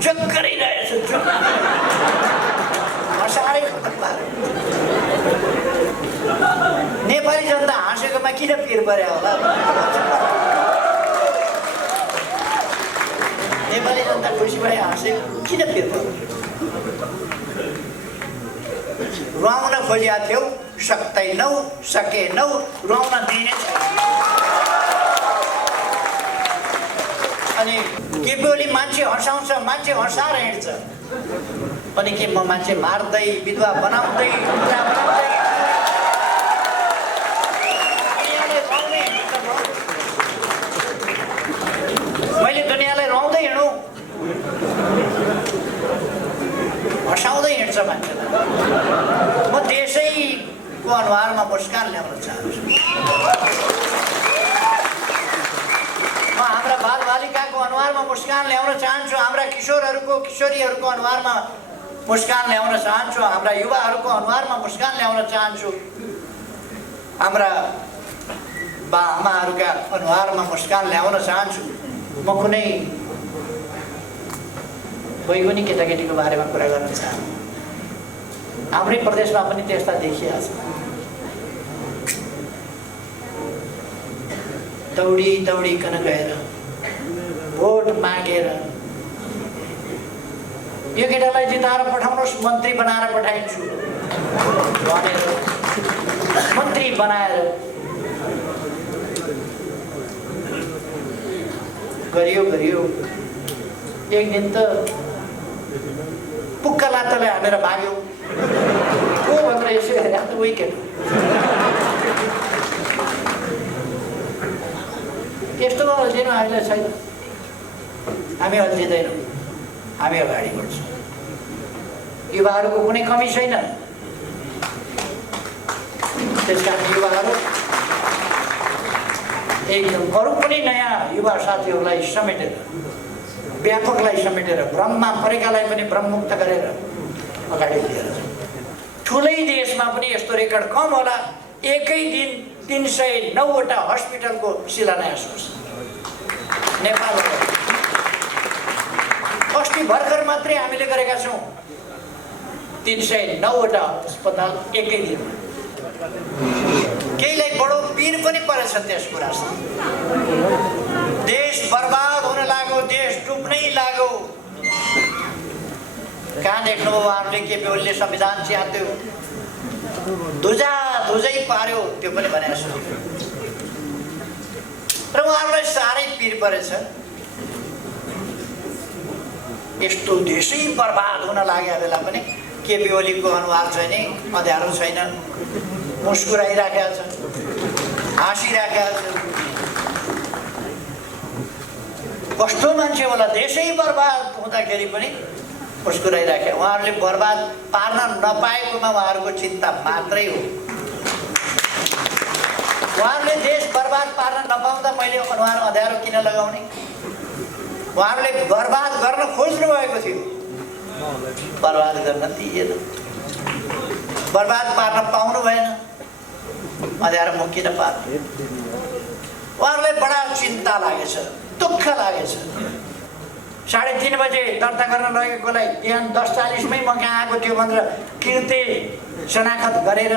Joke गरिरहेछ joke हँसारै खतम भयो। नेपाली जनता हाँसेकोमा किन पिर पर्यो होला? नेपाली जनता खुसी भए हाँसेको किन पिर पर्यो? रुवाउन खोजेका थियौ, सक्दैनौ, सकेनौ, रुवाउन दिने छैन। अनि केपी ओली मान्छे हँसाउँछ, मान्छे हँसाएर हिँड्छ। अनि के म मान्छे मार्दै, विधवा बनाउँदै, कुरा बनाउँदै मैले दुनियाँलाई रुवाउँदै हिँडौँ? हँसाउँदै हिँड्छ मान्छेलाई। म देशैको अनुहारमा मुस्कान ल्याउन चाहन्छु। म हाम्रा बालबालिकाको अनुहारमा मुस्कान ल्याउन चाहन्छु। हाम्रा किशोरहरूको, किशोरीहरूको अनुहारमा मुस्कान ल्याउन चाहन्छु। हाम्रा युवाहरूको अनुहारमा मुस्कान ल्याउन चाहन्छु। हाम्रा बाआमाहरूका अनुहारमा मुस्कान ल्याउन चाहन्छु। म कुनै बैगुनी केटाकेटीको बारेमा कुरा गर्न चाहन्छु। हाम्रै प्रदेशमा पनि त्यस्ता देखिहाल्छ। दौडी दौडिकन गएर भोट मागेर यो केटालाई जिताएर पठाउनुहोस्, मन्त्री बनाएर पठाइन्छु भनेर मन्त्री बनाएर गरियो। एक दिन त पुक्का लात्ताले हानेर भाग्यो। को भनेर यसो हेरेर त उही केटा। यस्तोमा अल्झिनु हामीलाई छैन। हामी अल्झिँदैनौँ, हामी अगाडि बढ्छौँ। युवाहरूको कुनै कमी छैन। त्यसकारण युवाहरू एकदम अरू पनि नयाँ युवा साथीहरूलाई समेटेर, व्यापकलाई समेटेर, भ्रममा परेकालाई पनि भ्रममुक्त गरेर अगाडि लिएर ठुलै देशमा पनि यस्तो रेकर्ड कम होला। एकै दिन 309वटा हस्पिटलको शिलान्यास होस् नेपालमा। अस्ति भर्खर मात्रै हामीले गरेका छौँ 309वटा अस्पताल एकै दिनमा। केहीलाई बडो पीर पनि परेछ त्यस कुरासँग। देश बर्बाद हुन लाग्यो, देश डुब्नै लाग्यो। कहाँ देख्नुभयो उहाँहरूले? केपी ओलीले संविधान च्यात्यो, धुजै पार्यो, त्यो पनि भनेको छु। र उहाँहरूलाई साह्रै पीर परेछ। यस्तो देशै बर्बाद हुन लागेको बेला पनि केपी ओलीको अनुहार चाहिँ नि अँध्यारो छैन, मुस्कुराइराखेका छ, हाँसिराखेका छ। कस्तो मान्छे होला, देशै बर्बाद हुँदाखेरि पनि मुस्कुराइराखे। उहाँहरूले बर्बाद पार्न नपाएकोमा उहाँहरूको चिन्ता मात्रै हो। उहाँहरूले देश बर्बाद पार्न नपाउँदा मैले अनुहार अँध्यारो किन लगाउने? उहाँहरूले बर्बाद गर्न खोज्नु भएको थियो, बर्बाद गर्न दिएन। बर्बाद पार्न पाउनु भएन, अँध्यारो म किन पार्नु? उहाँहरूलाई बडा चिन्ता लागेछ, दुःख लागेछ। 3:30 बजे दर्ता गर्न लगेकोलाई बिहान 10:40मै म कहाँ आएको थियो भनेर कृत्य शनाखत गरेर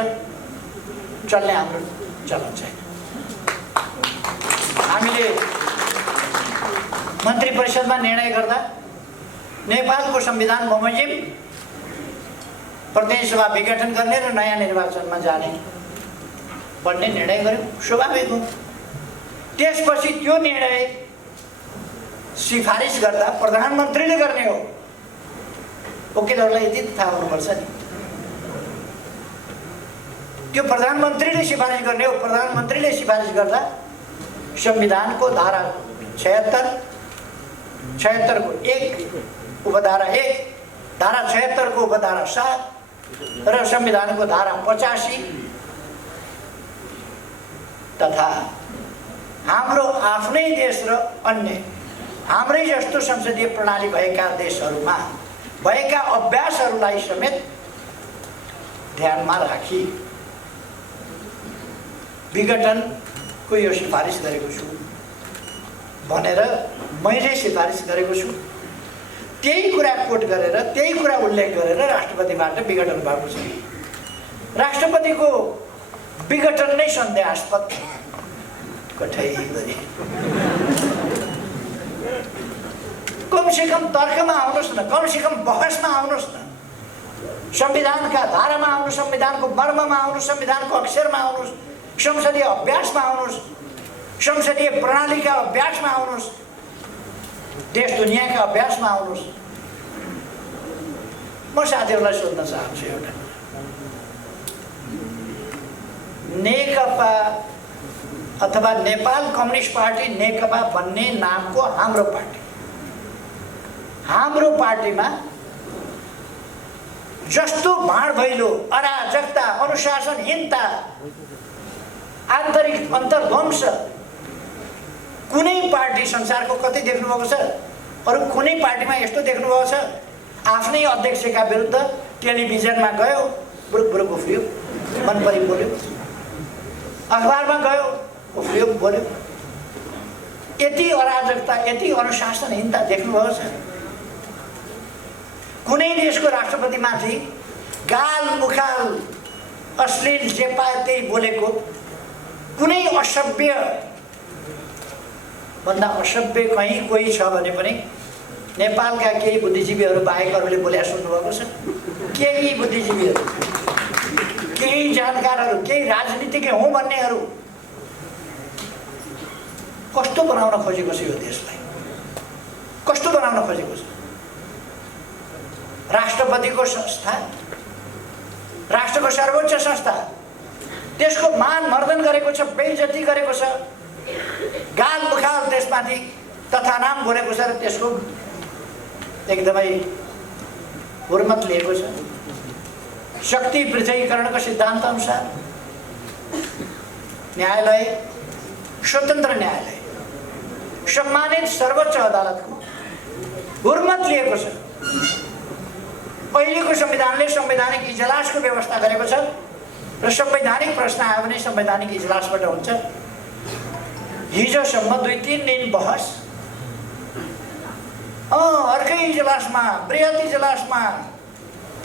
चल्ने हाम्रो चलन छैन। हामीले मन्त्री परिषदमा निर्णय गर्दा नेपालको संविधान बमोजिम प्रतिनिधि सभा विघटन गर्ने र नयाँ निर्वाचनमा जाने भन्ने निर्णय गर्यौँ। स्वाभाविक हो। त्यसपछि त्यो निर्णय सिफारिस गर्दा प्रधानमन्त्रीले गर्ने हो। वकिलहरूलाई यति थाहा हुनुपर्छ नि, त्यो प्रधानमन्त्रीले सिफारिस गर्ने हो। प्रधानमन्त्रीले सिफारिस गर्दा संविधानको धारा 76 को 1 उपधारा 1, धारा 76 को उपधारा 7 र संविधानको धारा 85 तथा हाम्रो आफ्नै देश र अन्य हाम्रै जस्तो संसदीय प्रणाली भएका देशहरूमा भएका अभ्यासहरूलाई समेत ध्यानमा राखी विघटनको यो सिफारिस गरेको छु भनेर मैले सिफारिस गरेको छु। त्यही कुरा कोट गरेर त्यही कुरा उल्लेख गरेर राष्ट्रपतिबाट विघटन भएको छ। राष्ट्रपतिको विघटन नै सन्देहास्पद कठै कमसेकम तर्कमा आउनुहोस् न, कमसेकम बहसमा आउनुहोस् न, संविधानका धारामा आउनुहोस्, संविधानको मर्ममा आउनुहोस्, संविधानको अक्षरमा आउनुहोस्, संसदीय अभ्यासमा आउनुहोस्, संसदीय प्रणालीका अभ्यासमा आउनुहोस्, देश दुनियाँका अभ्यासमा आउनुहोस्। म साथीहरूलाई सोध्न चाहन्छु एउटा, नेकपा अथवा नेपाल कम्युनिस्ट पार्टी नेकपा भन्ने नामको हाम्रो पार्टीमा जस्तो भाँडभैलो, अराजकता, अनुशासनहीनता, आन्तरिक अन्तर्ध्वंस कुनै पार्टी संसारको कतै देख्नुभएको छ? अरू कुनै पार्टीमा यस्तो देख्नुभएको छ? आफ्नै अध्यक्षका विरुद्ध टेलिभिजनमा गयो, बुरुक बुरुक उफ्रियो, मन परी बोल्यो, अखबारमा गयो उफ्रियो बोल्यो। यति अराजकता, यति अनुशासनहीनता देख्नुभएको छ? कुनै देशको राष्ट्रपतिमाथि गाल मुखाल अश्लील जे पाए त्यही बोलेको, कुनै असभ्य भन्दा असभ्य कहीँ कोही छ भने पनि नेपालका केही बुद्धिजीवीहरू बाहेक अरूले बोले सुन्नुभएको छ? केही बुद्धिजीवीहरू, केही जानकारहरू, केही राजनीतिज्ञ हौँ भन्नेहरू कस्तो बनाउन खोजेको छ यो देशलाई? कस्तो बनाउन खोजेको छ? राष्ट्रपतिको संस्था, राष्ट्रको सर्वोच्च संस्था, त्यसको मान मर्दन गरेको छ, बेइज्जती गरेको छ, गाल मुखाल त्यसमाथि तथा नाम बोलेको छ र त्यसको एकदमै हुर्मत लिएको छ। शक्ति पृथकीकरणको सिद्धान्त अनुसार न्यायालय, स्वतन्त्र न्यायालय, सम्मानित सर्वोच्च अदालतको हुर्मत लिएको छ। अहिलेको संविधानले संवैधानिक इजलासको व्यवस्था गरेको छ र संवैधानिक प्रश्न आयो भने संवैधानिक इजलासबाट हुन्छ। हिजोसम्म 2-3 दिन बहस, अर्कै इजलासमा, बृहत इजलासमा,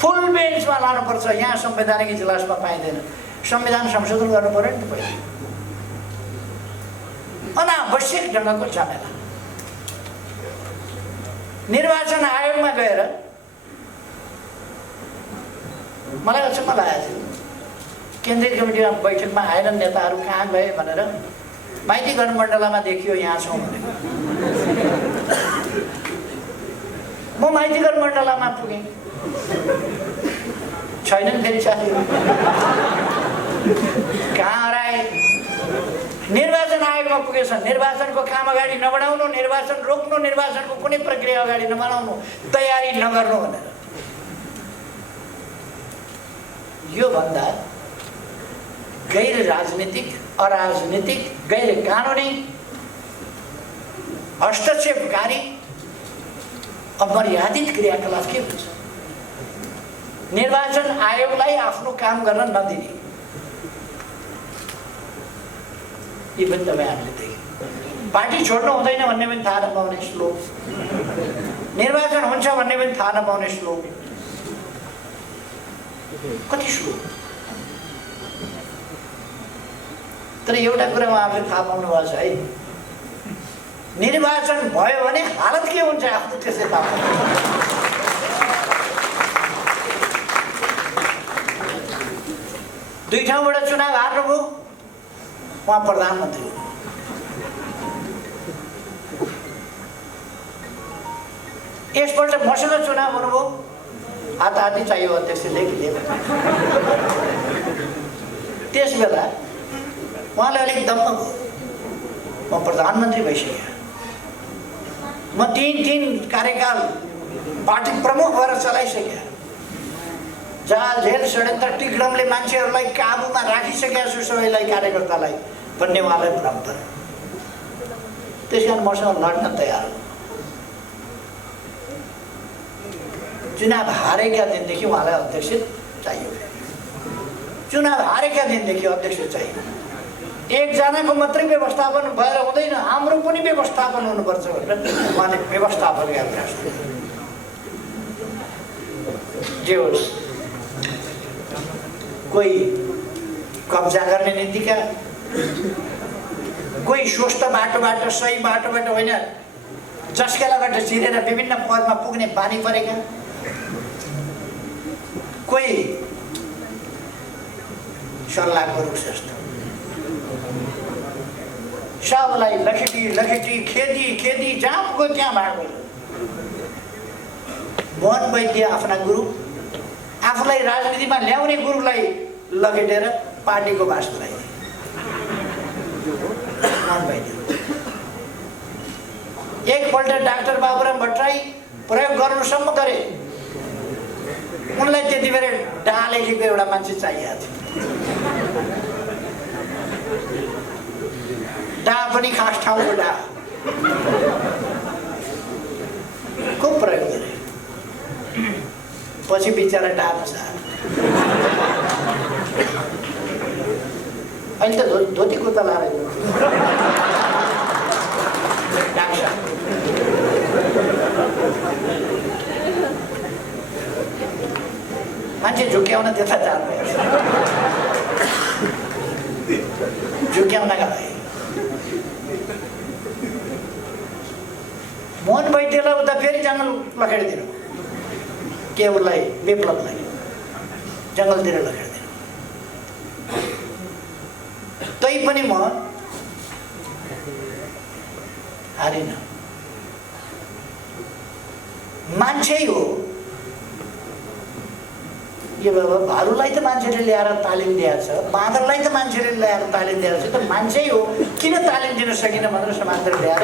फुल बेन्चमा लानुपर्छ, यहाँ संवैधानिक इजलासमा पाइँदैन। संविधान संशोधन गर्नु पर्यो नि त पहिले। अनावश्यक ढङ्गको झमेला। निर्वाचन आयोगमा गएर मलाई अचम्म लागेको थियो, केन्द्रीय कमिटीमा बैठकमा आएनन् नेताहरू, कहाँ गए भनेर माइती गणमण्डलामा देखियो यहाँ छौँ भनेको। म माइती गणमण्डलामा पुगेँ, छैनन् फेरि साथीहरू, कहाँ हराए? निर्वाचन आयोगमा पुगेछ। निर्वाचनको काम अगाडि नबढाउनु, निर्वाचन रोक्नु, निर्वाचनको कुनै प्रक्रिया अगाडि नबढाउनु, तयारी नगर्नु भनेर। यो भन्दा गैर राजनीतिक, अराजनीतिक, गैर कानुनी, हस्तक्षेपकारी, अमर्यादित क्रियाकलाप के हुन्छ? निर्वाचन आयोगलाई आफ्नो काम गर्न नदिने, यी पनि तपाईँ हामीले देख्यौँ। पार्टी छोड्नु हुँदैन भन्ने पनि थाहा नपाउने श्लोक, निर्वाचन हुन्छ भन्ने पनि थाहा नपाउने श्लोक, कति श्लोक। तर एउटा कुरा उहाँहरूले थाहा पाउनु भएको छ है, निर्वाचन भयो भने हालत के हुन्छ आफ्नो त्यसै थाहा पाउनु। दुई ठाउँबाट चुनाव हार्नुभयो, उहाँ प्रधानमन्त्री हो। यसपल्ट मसँग चुनाव हुनुभयो, हाताहाती चाहियो अध्यक्षले लिएको। त्यस बेला उहाँले अलिक दम्म भयो, म प्रधानमन्त्री भइसकेँ, म 3 कार्यकाल पार्टी प्रमुख भएर चलाइसकेँ, जाल झेल षड्यन्त्र टिकलमले मान्छेहरूलाई काबुमा राखिसकेका छु सबैलाई, कार्यकर्तालाई भन्ने उहाँलाई भ्रम पर्यो। त्यस कारण मसँग लड्न तयार हो। चुनाव हारेका दिनदेखि उहाँलाई अध्यक्ष चाहियो। चुनाव हारेका दिनदेखि अध्यक्ष चाहियो। एकजनाको मात्रै व्यवस्थापन भएर हुँदैन, हाम्रो पनि व्यवस्थापन हुनुपर्छ भनेर उहाँले व्यवस्थापनका प्रयास गर्नुभयो। जे होस्, कोही कब्जा गर्ने नीतिका, कोही स्वस्थ बाटोबाट, सही बाटोबाट होइन जसकाबाट चिरेर विभिन्न पदमा पुग्ने बानी परेका, कोही सल्लाहको रुख जस्तो सबलाई लखेटी लखेटी खेदी खेदी जहाँ पुग्यो त्यहाँ भागो। मोहन वैद्य आफ्ना गुरु, आफूलाई राजनीतिमा ल्याउने गुरुलाई लखेटेर पार्टीको बास लगाए। मोहन वैद्य एकपल्ट डाक्टर बाबुराम भट्टराई प्रयोग गर्नुसम्म गरे। उनलाई त्यति बेला डा लेखेको एउटा मान्छे चाहिएको थियो। डा पनि खास ठाउँको डा खुब प्रयोग गरे। पछि बिचरा डा बसाएर अहिले त धोती कुर्ता लाएर मान्छे झुक्याउन त्यता जानु झुक्याउनका लागि मोहन वैद्यलाई उता फेरि जङ्गल लखेडिदिनु, के उसलाई विप्लवलाई जङ्गलतिर लखेडिदिनु। तै पनि म हारिन। मान्छे हो यो बाबा, भालुलाई त मान्छेले ल्याएर तालिम दिएको छ, बाँदरलाई त मान्छेले ल्याएर तालिम दिएको छ, त मान्छे हो किन तालिम दिन सकिन भनेर समातेर ल्याएर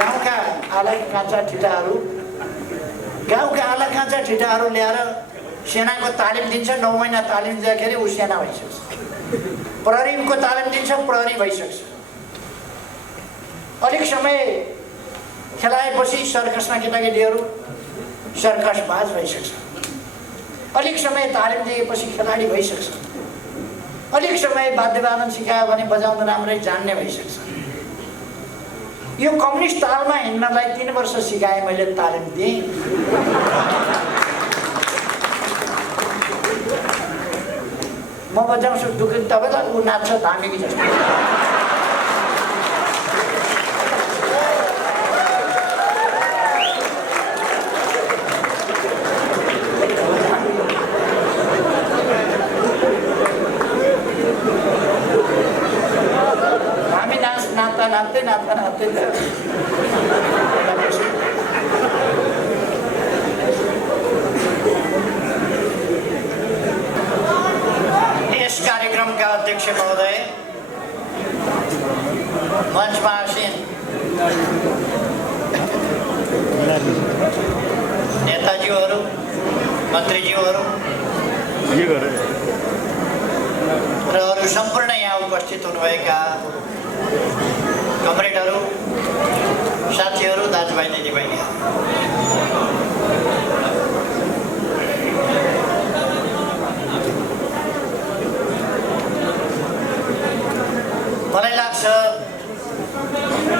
गाउँका आला काँचा ठिटाहरू ल्याएर सेनाको तालिम दिन्छ। 9 महिना तालिम दिँदाखेरि ऊ सेना भइसक्छ। प्रहरीको तालिम दिन्छ, प्रहरी भइसक्छ। अलिक समय खेलाएपछि सर्कसमा केटाकेटीहरू सर्कसबाज भइसक्छ। अलिक समय तालिम दिएपछि खेलाडी भइसक्छ। अलिक समय वाद्यवादन सिकायो भने बजाउन राम्रै जान्ने भइसक्छ। यो कम्युनिस्ट तालमा हिँड्नलाई 3 वर्ष सिकाएँ मैले, तालिम दिएँ। म बजाउँछु दुःख, तपाईँलाई ऊ नाच्छ धामेकी जस्तो। हामी नाच्दा नाच्दै यस कार्यक्रमका अध्यक्ष महोदय, मञ्चमा आसीन नेताज्यूहरू, मन्त्रीज्यूहरू र अरू सम्पूर्ण यहाँ उपस्थित हुनुभएका कमरेडहरू, साथीहरू, दाजुभाइ दिदीबहिनीहरू, मलाई लाग्छ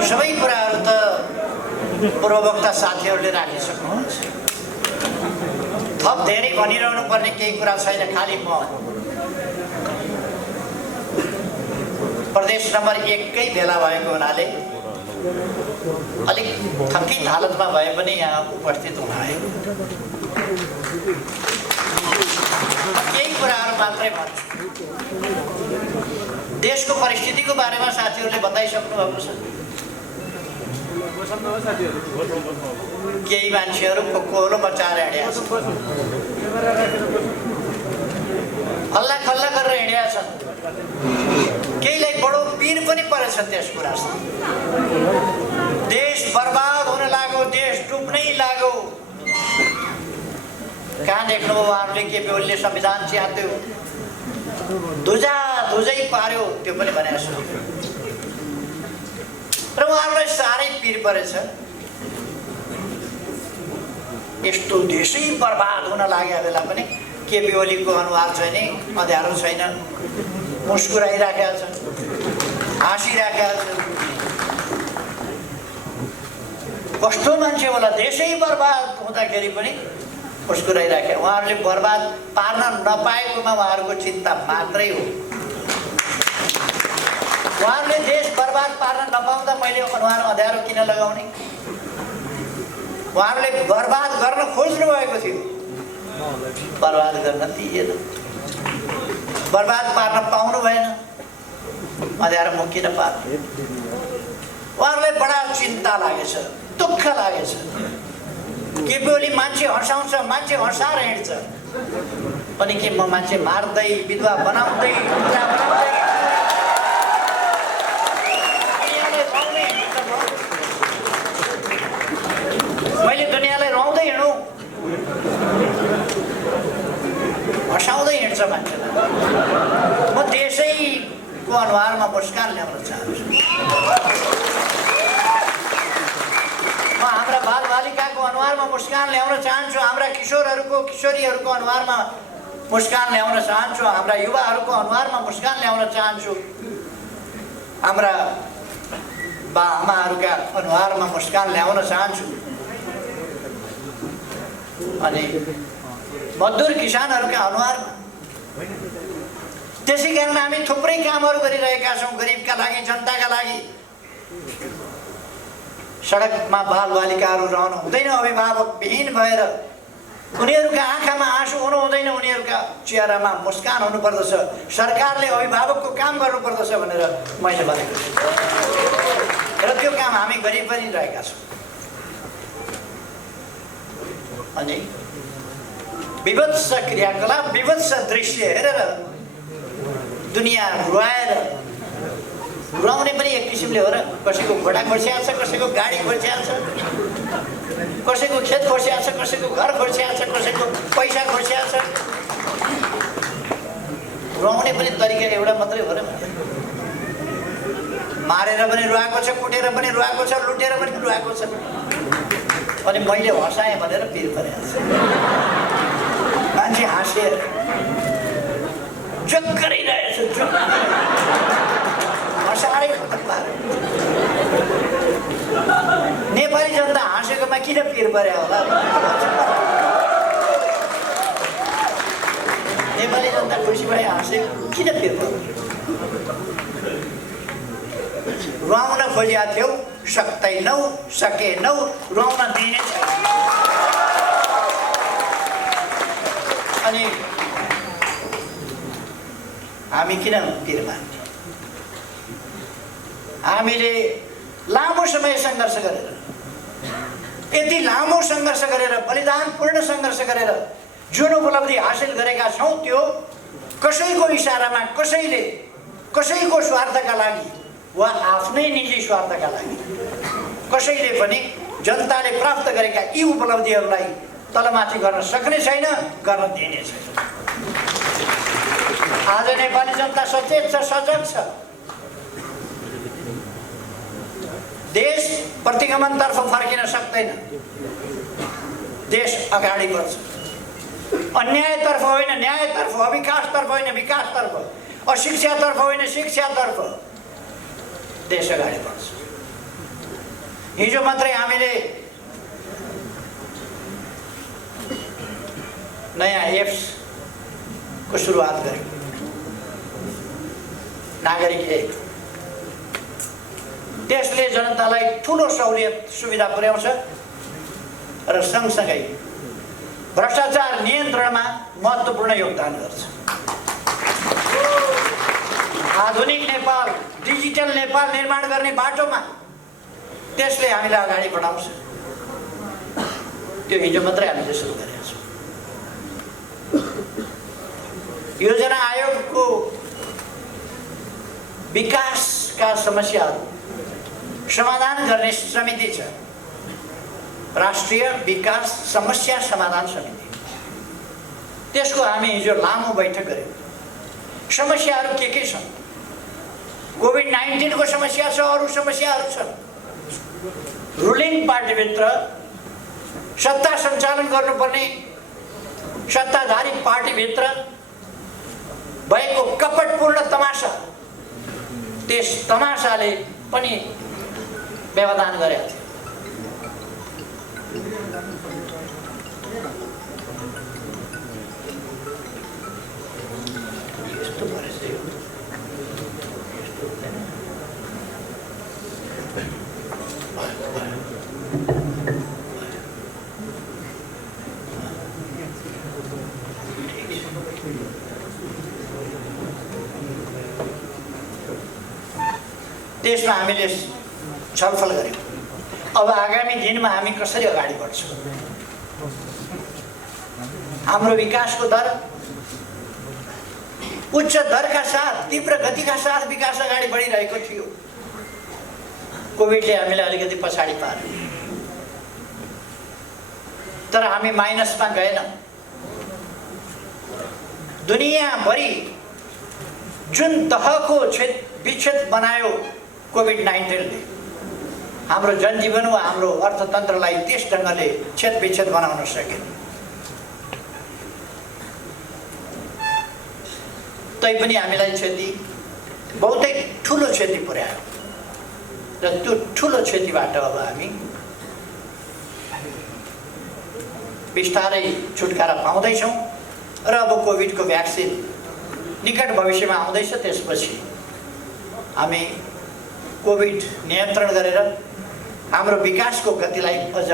सबै कुराहरू त पूर्ववक्ता साथीहरूले राखिसक्नुहुन्छ। थप धेरै भनिरहनु पर्ने केही कुरा छैन। खालि म प्रदेश नम्बर 1 कै भेला भएको हुनाले अलिक थकित हालतमा भए पनि यहाँ उपस्थित हुन आएको। केही कुराहरू मात्रै भन्छु। देशको परिस्थितिको बारेमा साथीहरूले बताइसक्नु भएको छ। केही मान्छेहरू कोलो मचाएर हिँडेका छन्, हल्ला खल्ला गरेर हिँडेका छन्। केहीलाई बडो पिर पनि परेछ त्यस कुरामा। देश बर्बाद हुन लाग्यो, देश डुब्नै लाग्यो। कहाँ देख्नुभयो उहाँहरूले? केपी ओलीले संविधान च्यात्यो, धुजै पार्यो, त्यो पनि भनेको छु। र उहाँहरूलाई साह्रै पिर परेछ। यस्तो देशै बर्बाद हुन लागेको बेला पनि केपी ओलीको अनुहार छैन, अँध्यारो छैन, मुस्कुराइराखेका छन्, हाँसिराखेका छन्। कस्तो मान्छे होला, देशै बर्बाद हुँदाखेरि पनि उसको रहिराखे। उहाँहरूले बर्बाद पार्न नपाएकोमा उहाँहरूको चिन्ता मात्रै हो। उहाँहरूले देश बर्बाद पार्न नपाउँदा मैले अनुहार अँध्यारो किन लगाउने? उहाँहरूले बर्बाद गर्न खोज्नु भएको थियो, बर्बाद गर्न दिएन, बर्बाद पार्न पाउनु भएन, अँध्यारो मुख किन पार्नु? उहाँहरूलाई बडा चिन्ता लागेछ, दुःख लागेछ। केपी मान्छे हँसाउँछ, मान्छे हँसाएर हिँड्छ, अनि के म मान्छे मार्दै, विधवा बनाउँदै, मैले दुनियाँलाई रुवाउँदै हिँडौँ? हँसाउँदै हिँड्छ मान्छेलाई। म देशैको अनुहारमा मुस्कान ल्याउन चाहन्छु। म हाम्रा बालबालिकाको अनुहारमा मुस्कान ल्याउन चाहन्छु, हाम्रा किशोरहरूको किशोरीहरूको अनुहारमा मुस्कान ल्याउन चाहन्छु, हाम्रा युवाहरूको अनुहारमा मुस्कान ल्याउन चाहन्छु, हाम्रा बाआमाहरूका अनुहारमा मुस्कान ल्याउन चाहन्छु। अनि मजदुर किसानहरूका अनुहारमा। त्यसै कारण हामी थुप्रै कामहरू गरिरहेका छौँ गरिबका लागि, जनताका लागि। सडकमा बालबालिकाहरू रहनु हुँदैन, अभिभावकविहीन भएर उनीहरूका आँखामा आँसु हुनु हुँदैन, उनीहरूका चेहरामा मुस्कान हुनुपर्दछ। सरकारले अभिभावकको काम गर्नुपर्दछ भनेर मैले भनेको छु, र त्यो काम हामी गरि पनि रहेका छौँ। अनि विभत्स क्रियाकलाप, विभत्स दृश्य हेरेर दुनियाँ रुवाएर, रुवाउने पनि एक किसिमले हो र। कसैको घोडा खोर्स्याएको छ, कसैको गाडी खोर्स्याएको छ, कसैको खेत खोर्स्याएको छ, कसैको घर खोर्स्याएको छ, कसैको पैसा खोर्स्याएको छ। रुवाउने पनि तरिका एउटा मात्रै हो र। मारेर पनि रुवाएको छ, कुटेर पनि रुवाएको छ, लुटेर पनि रुवाएको छ। अनि मैले हँसाएँ भनेर पिर परेको छ। मान्छे हाँसेर जोक गरिरहेछ, जोक हँसाएरै खतम पार्यो। नेपाली जनता हाँसेकोमा किन पिर पर्यो होला? नेपाली जनता खुसी भए हाँसेको किन पिर पर्यो? रुवाउन खोजेका थियौ, सक्दैनौ, सकेनौ, रुवाउन दिने छैन। अनि हामी किन पिर मान्ने? हामीले लामो समय सङ्घर्ष गरेर, यति लामो सङ्घर्ष गरेर, बलिदानपूर्ण सङ्घर्ष गरेर जुन उपलब्धि हासिल गरेका छौँ, त्यो कसैको इसारामा, कसैले कसैको स्वार्थका लागि वा आफ्नै निजी स्वार्थका लागि कसैले पनि जनताले प्राप्त गरेका यी उपलब्धिहरूलाई तलमाथि गर्न सक्ने छैन, गर्न दिने छैन। आज नेपाली जनता सचेत छ, सजग छ। देश प्रतिगमनतर्फ फर्किन सक्दैन, देश अगाडि बढ्छ। अन्यायतर्फ होइन न्यायतर्फ, अविकासतर्फ होइन विकासतर्फ, अशिक्षातर्फ होइन शिक्षातर्फ देश अगाडि बढ्छ। हिजो मात्रै हामीले नयाँ एप्स को सुरुवात गर्यौं, नागरिक ऐप। त्यसले जनतालाई ठुलो सहुलियत सुविधा पुर्याउँछ र सँगसँगै भ्रष्टाचार नियन्त्रणमा महत्त्वपूर्ण योगदान गर्छ। आधुनिक नेपाल, डिजिटल नेपाल निर्माण गर्ने बाटोमा त्यसले हामीलाई अगाडि बढाउँछ। त्यो हिजो मात्रै हामीले सुरु गरेका छौँ। योजना आयोगको विकासका समस्याहरू समाधान गर्ने समिति छ, राष्ट्रिय विकास समस्या समाधान समिति। त्यसको हामी हिजो लामो बैठक गर्यौं। समस्याहरू के छन्? कोभिड-19 को समस्या छ, अरू समस्याहरू छन्। रुलिङ पार्टीभित्र सत्ता सञ्चालन गर्नुपर्ने सत्ताधारी पार्टीभित्र भएको कपटपूर्ण तमासा, त्यस तमासाले पनि व्यवधान गरेको थियो। यस्तो भएर चाहिँ त्यसमा हामीले छलफल गर्यौँ। अब आगामी दिनमा हामी कसरी अगाडि बढ्छौँ। हाम्रो विकासको दर उच्च दरका साथ तीव्र गतिका साथ विकास अगाडि बढिरहेको थियो। कोभिडले हामीलाई अलिकति पछाडि पार्यो, तर हामी माइनसमा गएनौँ। दुनियाँभरि जुन तहको विच्छेद बनायो कोभिड-19ले, हाम्रो जनजीवन वा हाम्रो अर्थतन्त्रलाई त्यस ढङ्गले छेदविच्छेद बनाउन सकेन। तैपनि हामीलाई क्षति, बहुतै ठुलो क्षति पुर्यायो र त्यो ठुलो क्षतिबाट अब हामी बिस्तारै छुटकारा पाउँदैछौँ र अब कोभिडको भ्याक्सिन निकट भविष्यमा आउँदैछ। त्यसपछि हामी कोभिड नियन्त्रण गरेर हाम्रो विकासको गतिलाई अझ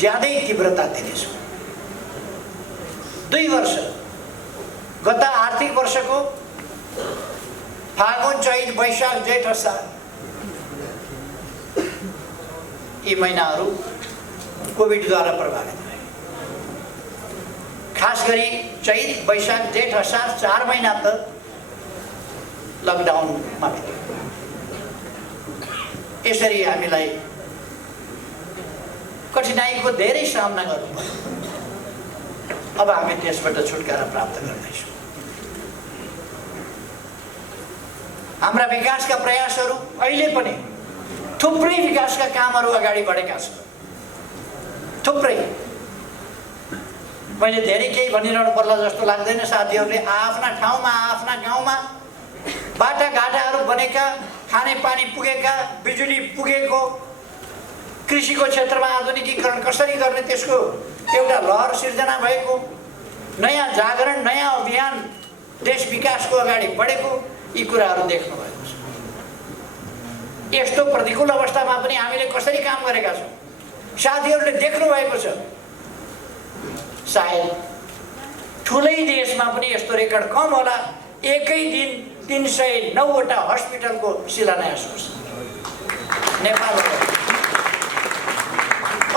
ज्यादै तीव्रता दिनेछौँ। 2 वर्ष गत आर्थिक वर्षको फागुन चैत वैशाख जेठ असार यी महिनाहरू कोभिडद्वारा प्रभावित भए। खास गरी चैत वैशाख जेठ असार 4 महिना त लकडाउनमा बित्यो। यसरी हामीलाई कठिनाइको धेरै सामना गर्नु पर्यो। अब हामी त्यसबाट छुटकारा प्राप्त गर्दैछौँ। हाम्रा विकासका प्रयासहरू अहिले पनि थुप्रै विकासका कामहरू अगाडि बढेका छन्। थुप्रै, मैले धेरै केही भनिरहनु पर्ला जस्तो लाग्दैन। साथीहरूले आफ्ना ठाउँमा आफ्ना गाउँमा बाटाघाटाहरू बनेका, खानेपानी पुगेका, बिजुली पुगेको, कृषिको क्षेत्रमा आधुनिकीकरण कसरी गर्ने त्यसको एउटा लहर सिर्जना भएको, नयाँ जागरण, नयाँ अभियान, देश विकासको अगाडि बढेको, यी कुराहरू देख्नु भएको छ। यस्तो प्रतिकूल अवस्थामा पनि हामीले कसरी काम गरेका छौँ साथीहरूले देख्नु भएको छ। सायद ठुलै देशमा पनि यस्तो रेकर्ड कम होला। एकै दिन 309 वटा हस्पिटलको शिलान्यास होस् नेपालमा।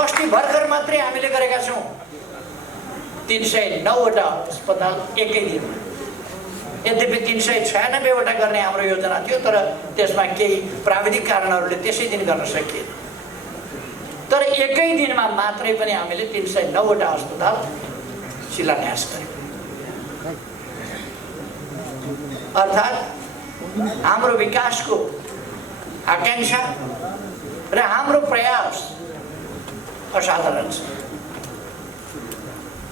अस्ति भर्खर मात्रै हामीले गरेका छौँ 309 वटा अस्पताल एकै दिनमा। यद्यपि 396 वटा गर्ने हाम्रो योजना थियो, तर त्यसमा केही प्राविधिक कारणहरूले त्यसै दिन गर्न सकिएन। तर एकै दिनमा मात्रै पनि हामीले 309 वटा अस्पताल शिलान्यास गर्यौँ। अर्थात् हाम्रो विकासको आकांक्षा र हाम्रो प्रयास असाधारण छ।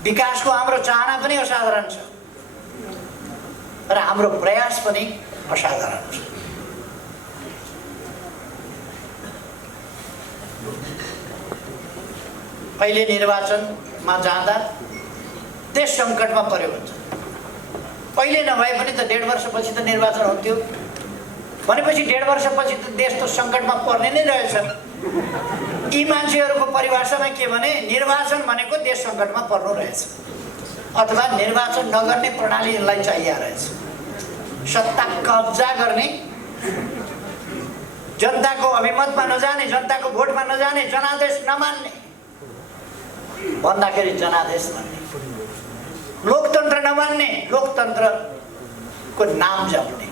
विकासको हाम्रो चाहना पनि असाधारण छ र हाम्रो प्रयास पनि असाधारण छ। अहिले निर्वाचनमा जाँदा देश सङ्कटमा पर्यो भन्छ। पहिले नभए पनि त 1.5 वर्षपछि त निर्वाचन हुन्थ्यो भनेपछि 1.5 वर्षपछि त देश त सङ्कटमा पर्ने नै रहेछ। यी मान्छेहरूको परिभाषामा के भने निर्वाचन भनेको देश सङ्कटमा पर्नु रहेछ, अथवा निर्वाचन नगर्ने प्रणालीलाई चाहिए रहेछ। सत्ता कब्जा गर्ने, जनताको अभिमतमा नजाने, जनताको भोटमा नजाने, जनादेश नमान्ने, भन्दाखेरि जनादेश मान्ने, लोकतन्त्र नमान्ने, लोकतन्त्रको नाम जप्ने।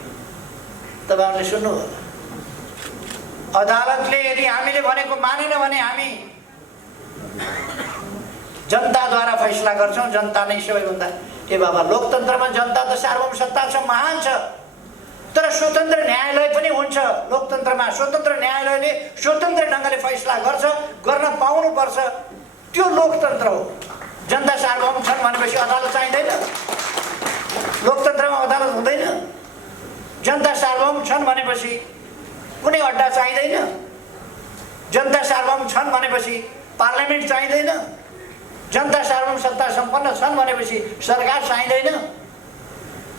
तपाईहरुले सुन्नु होला, अदालतले यदि हामीले भनेको मानेन भने हामी जनताद्वारा फैसला गर्छौं, जनता नै सबैभन्दा। ए बाबा, लोकतन्त्रमा जनता त सार्वभौम सत्ता छ, महान छ, तर स्वतन्त्र न्यायालय पनि हुन्छ। लोकतन्त्रमा स्वतन्त्र न्यायालयले स्वतन्त्र ढङ्गले फैसला गर्छ, गर्न पाउनु पर्छ। त्यो लोकतन्त्र हो। जनता सार्वभौम छन् भनेपछि अदालत चाहिँदैन, लोकतन्त्रमा अदालत हुँदैन। जनता सार्वभौम छन् भनेपछि कुनै अड्डा चाहिँदैन, जनता सार्वभौम छन् भनेपछि पार्लियामेन्ट चाहिँदैन, जनता सार्वभौम सत्ता सम्पन्न छन् भनेपछि सरकार चाहिँदैन।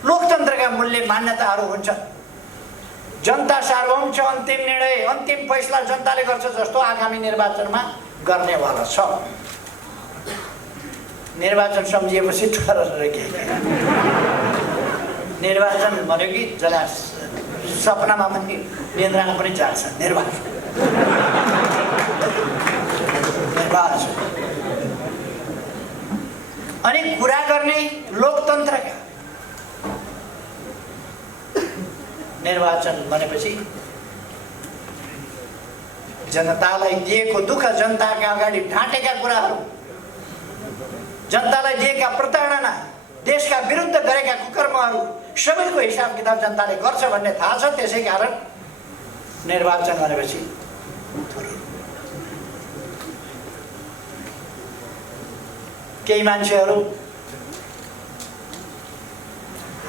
लोकतन्त्रका मूल्य मान्यताहरू हुन्छ। जनता सार्वभौम छ, अन्तिम निर्णय अन्तिम फैसला जनताले गर्छ जस्तो आगामी निर्वाचनमा गर्नेवाला छ। निर्वाचन सम्झिएपछि ठहर केही निर्वाचन भन्यो कि जरा सपनामा पनि निन्द्रामा पनि जान्छ। निर्वाचन अनि कुरा गर्ने लोकतन्त्रका निर्वाचन भनेपछि जनतालाई दिएको दुःख, जनताका अगाडि ढाँटेका कुराहरू, जनतालाई दिएका प्रताडना, देशका विरुद्ध गरेका कुकर्महरू सबैको हिसाब किताब जनताले गर्छ भन्ने थाहा छ। त्यसै कारण निर्वाचन भनेपछि केही मान्छेहरू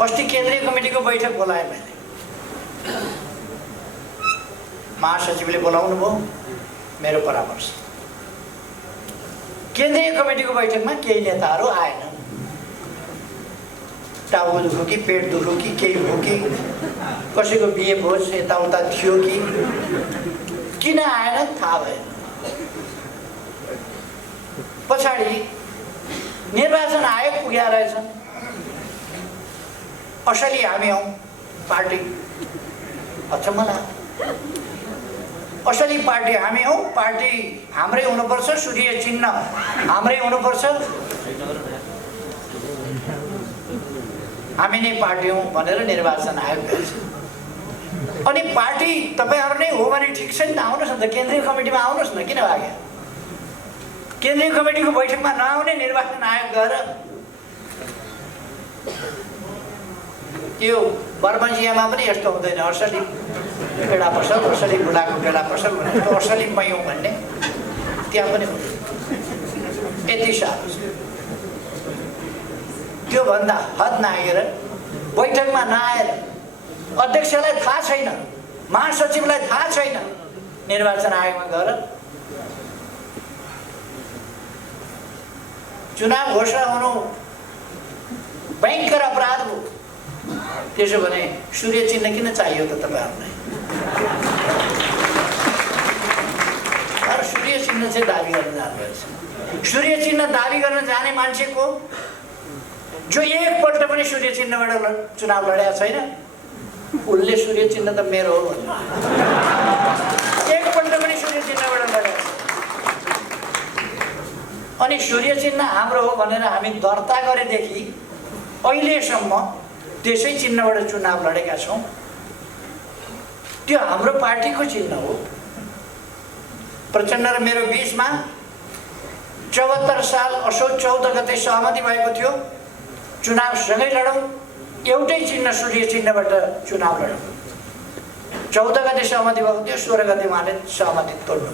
अस्ति केन्द्रीय कमिटीको बैठक बोलाए मैले, महासचिवले बोलाउनु भयो, मेरो परामर्श। केन्द्रीय कमिटीको बैठकमा केही नेताहरू आएनन्। टाउको दुख्यो कि पेट दुख्यो कि केही हो कि कसैको बिहे भोज यताउता थियो कि किन आएन थाहा भएन। पछाडि निर्वाचन आयोग पुग्या रहेछन्। असली हामी हौँ पार्टी, अचम्म लाग्यो। असली पार्टी हामी हौँ, पार्टी हाम्रै हुनुपर्छ, सूर्य चिन्ह हाम्रै हुनुपर्छ, हामी नै पार्टी हौँ भनेर निर्वाचन आयोग गएछ। अनि पार्टी तपाईँहरू नै हो भने ठिक छ नि त, आउनुहोस् न त केन्द्रीय कमिटीमा आउनुहोस् न। किन भाग्यो? केन्द्रीय कमिटीको बैठकमा नआउने निर्वाचन आयोग गएर यो बर्मजियामा पनि यस्तो हुँदैन। असली पेडा पसल, असली बुढाको पेडा पसल भनेर असली मै हौँ भन्ने त्यहाँ पनि हुँदैन। यति साह्रो छ। त्योभन्दा हद नागेर बैठकमा नआएर, अध्यक्षलाई थाहा छैन, महासचिवलाई थाहा छैन, निर्वाचन आयोगमा गएर चुनाव घोषणा हुनु भयङ्कर अपराध हो। त्यसो भने सूर्य चिन्ह किन चाहियो त तपाईँहरूलाई? तर सूर्य चिन्ह चाहिँ दाबी गर्न जानुभएछ। सूर्य चिन्ह दाबी गर्न जाने मान्छेको जो एकपल्ट पनि सूर्य चिन्हबाट चुनाव लडेको छैन, उसले सूर्य चिन्ह त मेरो हो भन्नु। एकपल्ट पनि सूर्य चिन्हबाट लडेको। अनि सूर्य चिन्ह हाम्रो हो भनेर हामी दर्ता गरेदेखि अहिलेसम्म त्यसै चिन्हबाट चुनाव लडेका छौँ। त्यो हाम्रो पार्टीको चिन्ह हो। प्रचण्ड र मेरो बिचमा 74 साल असोज 14 गते सहमति भएको थियो, चुनाव सँगै लडौँ, एउटै चिन्ह सूर्य चिन्हबाट चुनाव लडौँ। 14 गते सहमति भएको थियो, 16 गते उहाँले सहमति तोड्नु।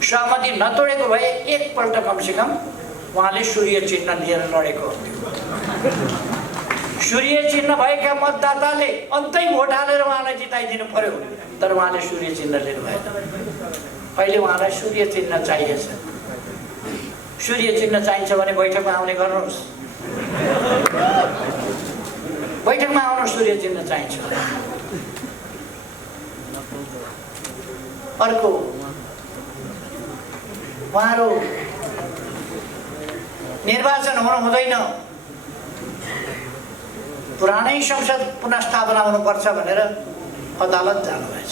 सहमति नतोडेको भए एकपल्ट कमसेकम उहाँले सूर्य चिन्ह लिएर लडेको हुन्थ्यो। सूर्य चिन्ह भएका मतदाताले अन्तै भोट हालेर उहाँलाई जिताइदिनु पर्यो, तर उहाँले सूर्य चिन्ह लिनु भएन। अहिले उहाँलाई सूर्य चिन्ह चाहिएछ। सूर्य चिन्ह चाहिन्छ भने बैठकमा आउने गर्नुहोस्, बैठकमा आउनु। सूर्य चिन्ह चाहिन्छ। अर्को उहाँहरू निर्वाचन हुनु हुँदैन, पुरानै संसद पुनस्थापना हुनुपर्छ भनेर अदालत जानुभएछ।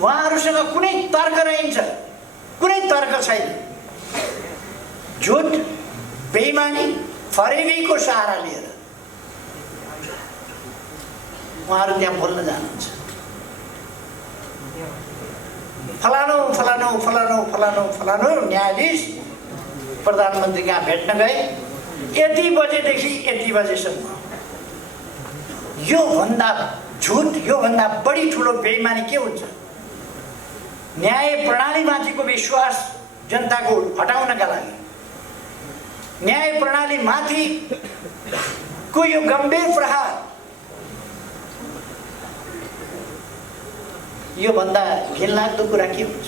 उहाँहरूसँग कुनै तर्क रहन्छ? कुनै तर्क छैन। झुट, बेइमानी, फरेबीको सहारा लिएर उहाँहरू त्यहाँ बोल्न जानुहुन्छ। फलानु फलानु फलानु फलानु फलानु न्यायाधीश प्रधानमन्त्री कहाँ भेट्न गए, यति बजेदेखि यति बजेसम्म। यो भन्दा झुट, यो भन्दा बढी ठुलो बेइमानी के हुन्छ? न्याय प्रणालीमाथिको विश्वास जनताको हटाउनका लागि, न्याय प्रणालीमाथिको यो गम्भीर प्रहार योभन्दा घिनलाग्दो कुरा के हुन्छ?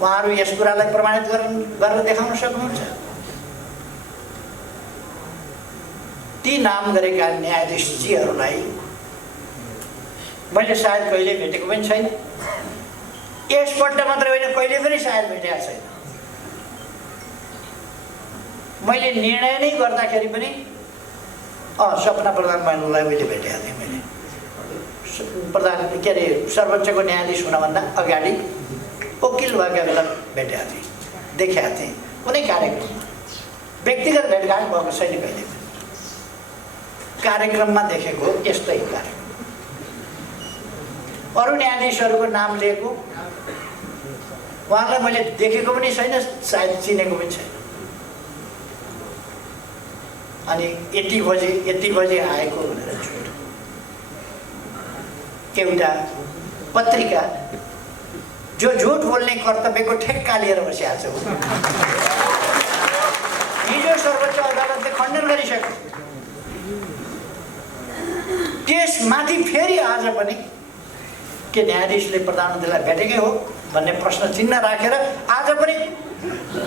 उहाँहरू यस कुरालाई प्रमाणित गरेर देखाउन सक्नुहुन्छ? ती नाम गरेका न्यायाधीशजीहरूलाई मैले सायद कहिले भेटेको पनि छैन। यसपल्ट मात्रै होइन, कहिले पनि सायद भेटेको छैन। मैले निर्णय नै गर्दाखेरि पनि सपना प्रधान मैनाललाई मैले भेटेको थिएँ। मैले प्रधान के अरे सर्वोच्चको न्यायाधीश हुनभन्दा अगाडि वकिल भएका बेला भेटेको थिएँ, देखेका थिएँ कुनै कार्यक्रममा। व्यक्तिगत भेटघाट भएको छैन कहिले पनि, कार्यक्रममा देखेको यस्तै कार्यक्रम। अरू न्यायाधीशहरूको नाम लिएको उहाँलाई मैले देखेको पनि छैन, सायद चिनेको पनि छैन। अनि यति बजे आएको भनेर झुट। एउटा पत्रिका जो झुट बोल्ने कर्तव्यको ठेक्का लिएर बसिएको छ। हिजो सर्वोच्च अदालतले खण्डन गरिसक्यो। त्यसमाथि फेरि आज पनि के न्यायाधीशले प्रधानमन्त्रीलाई भेटेकै हो भन्ने प्रश्न चिन्ह राखेर आज पनि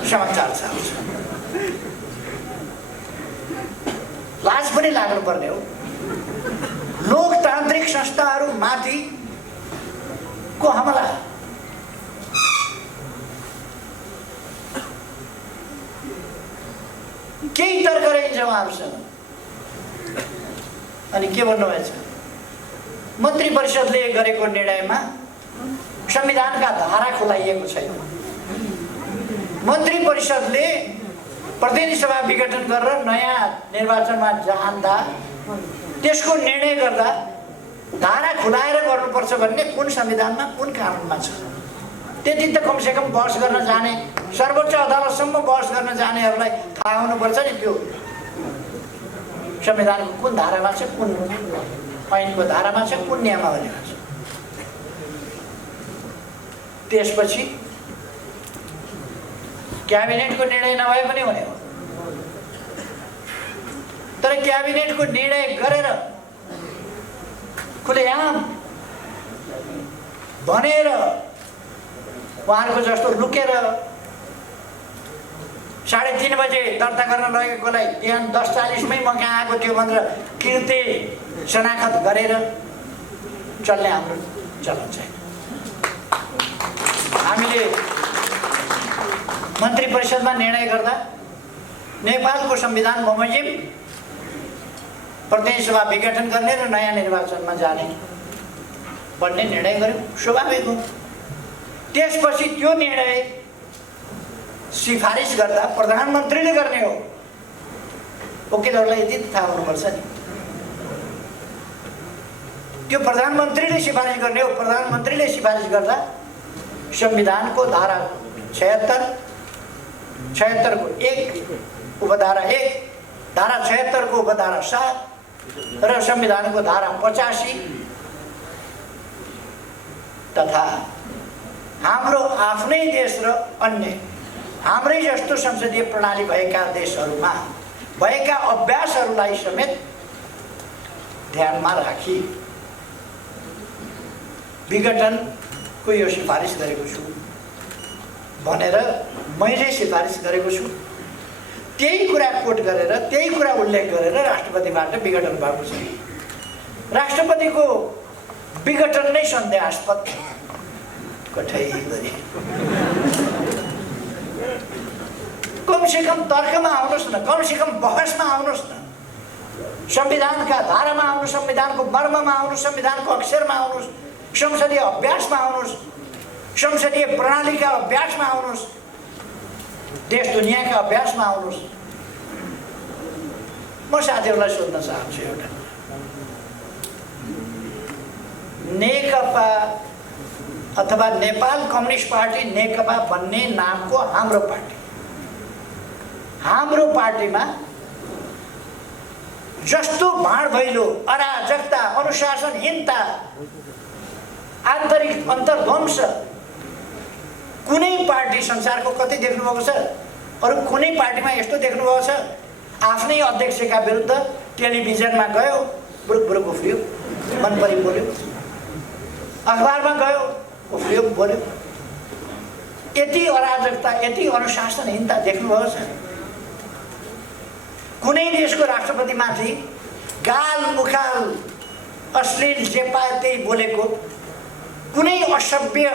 समाचार छाप्छ। लाज पनि लाग्नुपर्ने हो। लोकतान्त्रिक संस्थाहरू माथि को हमला। केही तर्क रहन्छ उहाँहरूसँग। अनि के भन्नुभएछ? मन्त्री परिषदले गरेको निर्णयमा संविधानका धारा खुलाइएको छैन। मन्त्री परिषदले प्रतिनिधि सभा विघटन गरेर नयाँ निर्वाचनमा जाँदा त्यसको निर्णय गर्दा धारा खुलाएर गर्नुपर्छ भन्ने कुन संविधानमा कुन कानुनमा छ? त्यति त कमसेकम बहस गर्न जाने, सर्वोच्च अदालतसम्म बहस गर्न जानेहरूलाई थाहा हुनुपर्छ नि त्यो संविधानको कुन धारामा छ, कुन ऐनको धारामा छ, कुन नियमावलीमा छ। त्यसपछि क्याबिनेटको निर्णय नभए पनि हुने हो। तर क्याबिनेटको निर्णय गरेर खुलेआम भनेर उहाँहरूको जस्तो लुकेर 3:30 बजे दर्ता गर्न लगेकोलाई बिहान 10:40मै म कहाँ आएको थियो भनेर कृत्य शनाखत गरेर चल्ने हाम्रो चलन छैन। हामीले मन्त्री परिषदमा निर्णय गर्दा नेपालको संविधान बमोजिम प्रतिनिधि सभा विघटन गर्ने र नयाँ निर्वाचनमा जाने भन्ने निर्णय गर्यो, स्वाभाविक हो। त्यसपछि त्यो निर्णय सिफारिस गर्दा प्रधानमन्त्रीले गर्ने हो। वकिलहरूलाई यति थाहा हुनुपर्छ नि, त्यो प्रधानमन्त्रीले सिफारिस गर्ने हो। प्रधानमन्त्रीले सिफारिस गर्दा संविधानको धारा 76 को 1 उपधारा 1, धारा 76 को उपधारा 7 र संविधानको धारा 85 तथा हाम्रो आफ्नै देश र अन्य हाम्रै जस्तो संसदीय प्रणाली भएका देशहरूमा भएका अभ्यासहरूलाई समेत ध्यानमा राखी विघटनको यो सिफारिस गरेको छु भनेर मैले सिफारिस गरेको छु। त्यही कुरा कोट गरेर, त्यही कुरा उल्लेख गरेर राष्ट्रपतिबाट विघटन भएको छ। राष्ट्रपतिको विघटन नै सन्देहास्पद कठै गरी। कमसेकम तर्कमा आउनुहोस् न, कमसेकम बहसमा आउनुहोस् न, संविधानका धारामा आउनुहोस्, संविधानको मर्ममा आउनुहोस्, संविधानको अक्षरमा आउनुहोस्, संसदीय अभ्यासमा आउनुहोस्, संसदीय प्रणालीका अभ्यासमा आउनुहोस्, देश दुनियाँका अभ्यासमा आउनुहोस्। म साथीहरूलाई सोध्न चाहन्छु एउटा, नेकपा अथवा नेपाल कम्युनिस्ट पार्टी नेकपा भन्ने नामको हाम्रो पार्टीमा जस्तो भाँडभैलो, अराजकता, अनुशासनहीनता, आन्तरिक अन्तर्ध्वंस कुनै पार्टी संसारको कतै देख्नुभएको छ? अरू कुनै पार्टीमा यस्तो देख्नुभएको छ? आफ्नै अध्यक्षका विरुद्ध टेलिभिजनमा गयो, बुरुक बुरुक उफ्रियो, मन परि बोल्यो। अखबारमा गयो, उफ्रियो, बोल्यो। यति अराजकता, यति अनुशासनहीनता देख्नुभएको छ? कुनै देशको राष्ट्रपतिमाथि गाल मुखाल अश्लील जे पाए त्यही बोलेको, कुनै असभ्य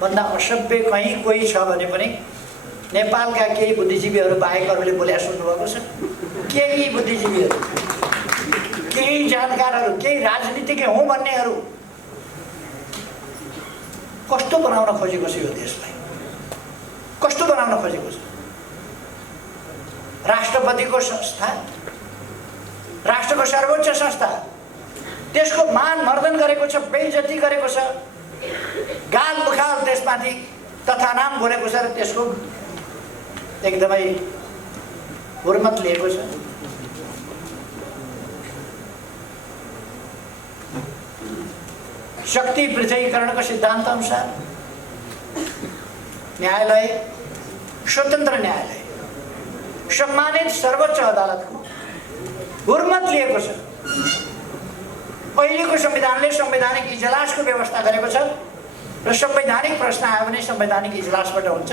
भन्दा असभ्य कहीँ कोही छ भने पनि नेपालका केही बुद्धिजीवीहरू बाहेक अरूले बोले सुन्नुभएको छ? केही बुद्धिजीवीहरू, केही जानकारहरू, केही राजनीतिज्ञ हौँ भन्नेहरू कस्तो बनाउन खोजेको छ यो देशलाई? कस्तो बनाउन खोजेको छ? राष्ट्रपतिको संस्था, राष्ट्रको सर्वोच्च संस्था, त्यसको मान मर्दन गरेको छ, बेइज्जती गरेको छ, गाल मुखाल त्यसमाथि तथा नाम बोलेको छ र त्यसको एकदमै हुर्मत लिएको छ। शक्ति पृथकीकरणको सिद्धान्त अनुसार न्यायालय स्वतन्त्र न्यायालय, सम्मानित सर्वोच्च अदालतको हुर्मत लिएको छ। अहिलेको संविधानले संवैधानिक इजलासको व्यवस्था गरेको छ र संवैधानिक प्रश्न आयो भने संवैधानिक इजलासबाट हुन्छ।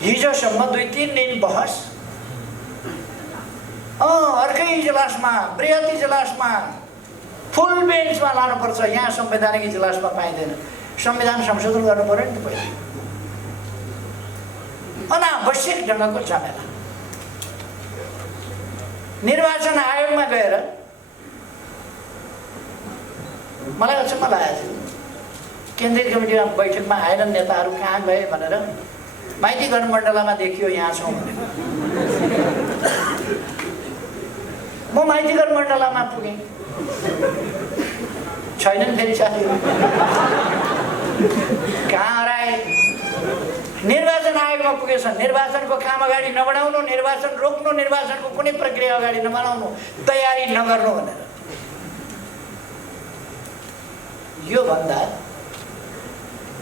हिजोसम्म 2-3 दिन बहस, अर्कै इजलासमा, बृहत इजलासमा, फुल बेन्चमा लानुपर्छ। यहाँ संवैधानिक इजलासमा पाइँदैन। संविधान संशोधन गर्नु पर्यो नि त पहिले। अनावश्यक ढङ्गको झमेला। निर्वाचन आयोगमा गएर मलाई अचम्म लागेको थियो, केन्द्रीय कमिटीमा बैठकमा आएनन् नेताहरू, कहाँ गए भनेर माइती गणमण्डलामा देखियो यहाँ छौँ भनेको। म माइती गणमण्डलामा पुगेँ, छैनन् फेरि साथीहरू, कहाँ हराए? निर्वाचन आयोगमा पुगेछ। निर्वाचनको काम अगाडि नबढाउनु, निर्वाचन रोक्नु, निर्वाचनको कुनै प्रक्रिया अगाडि नबढाउनु, तयारी नगर्नु भनेर। यो भन्दा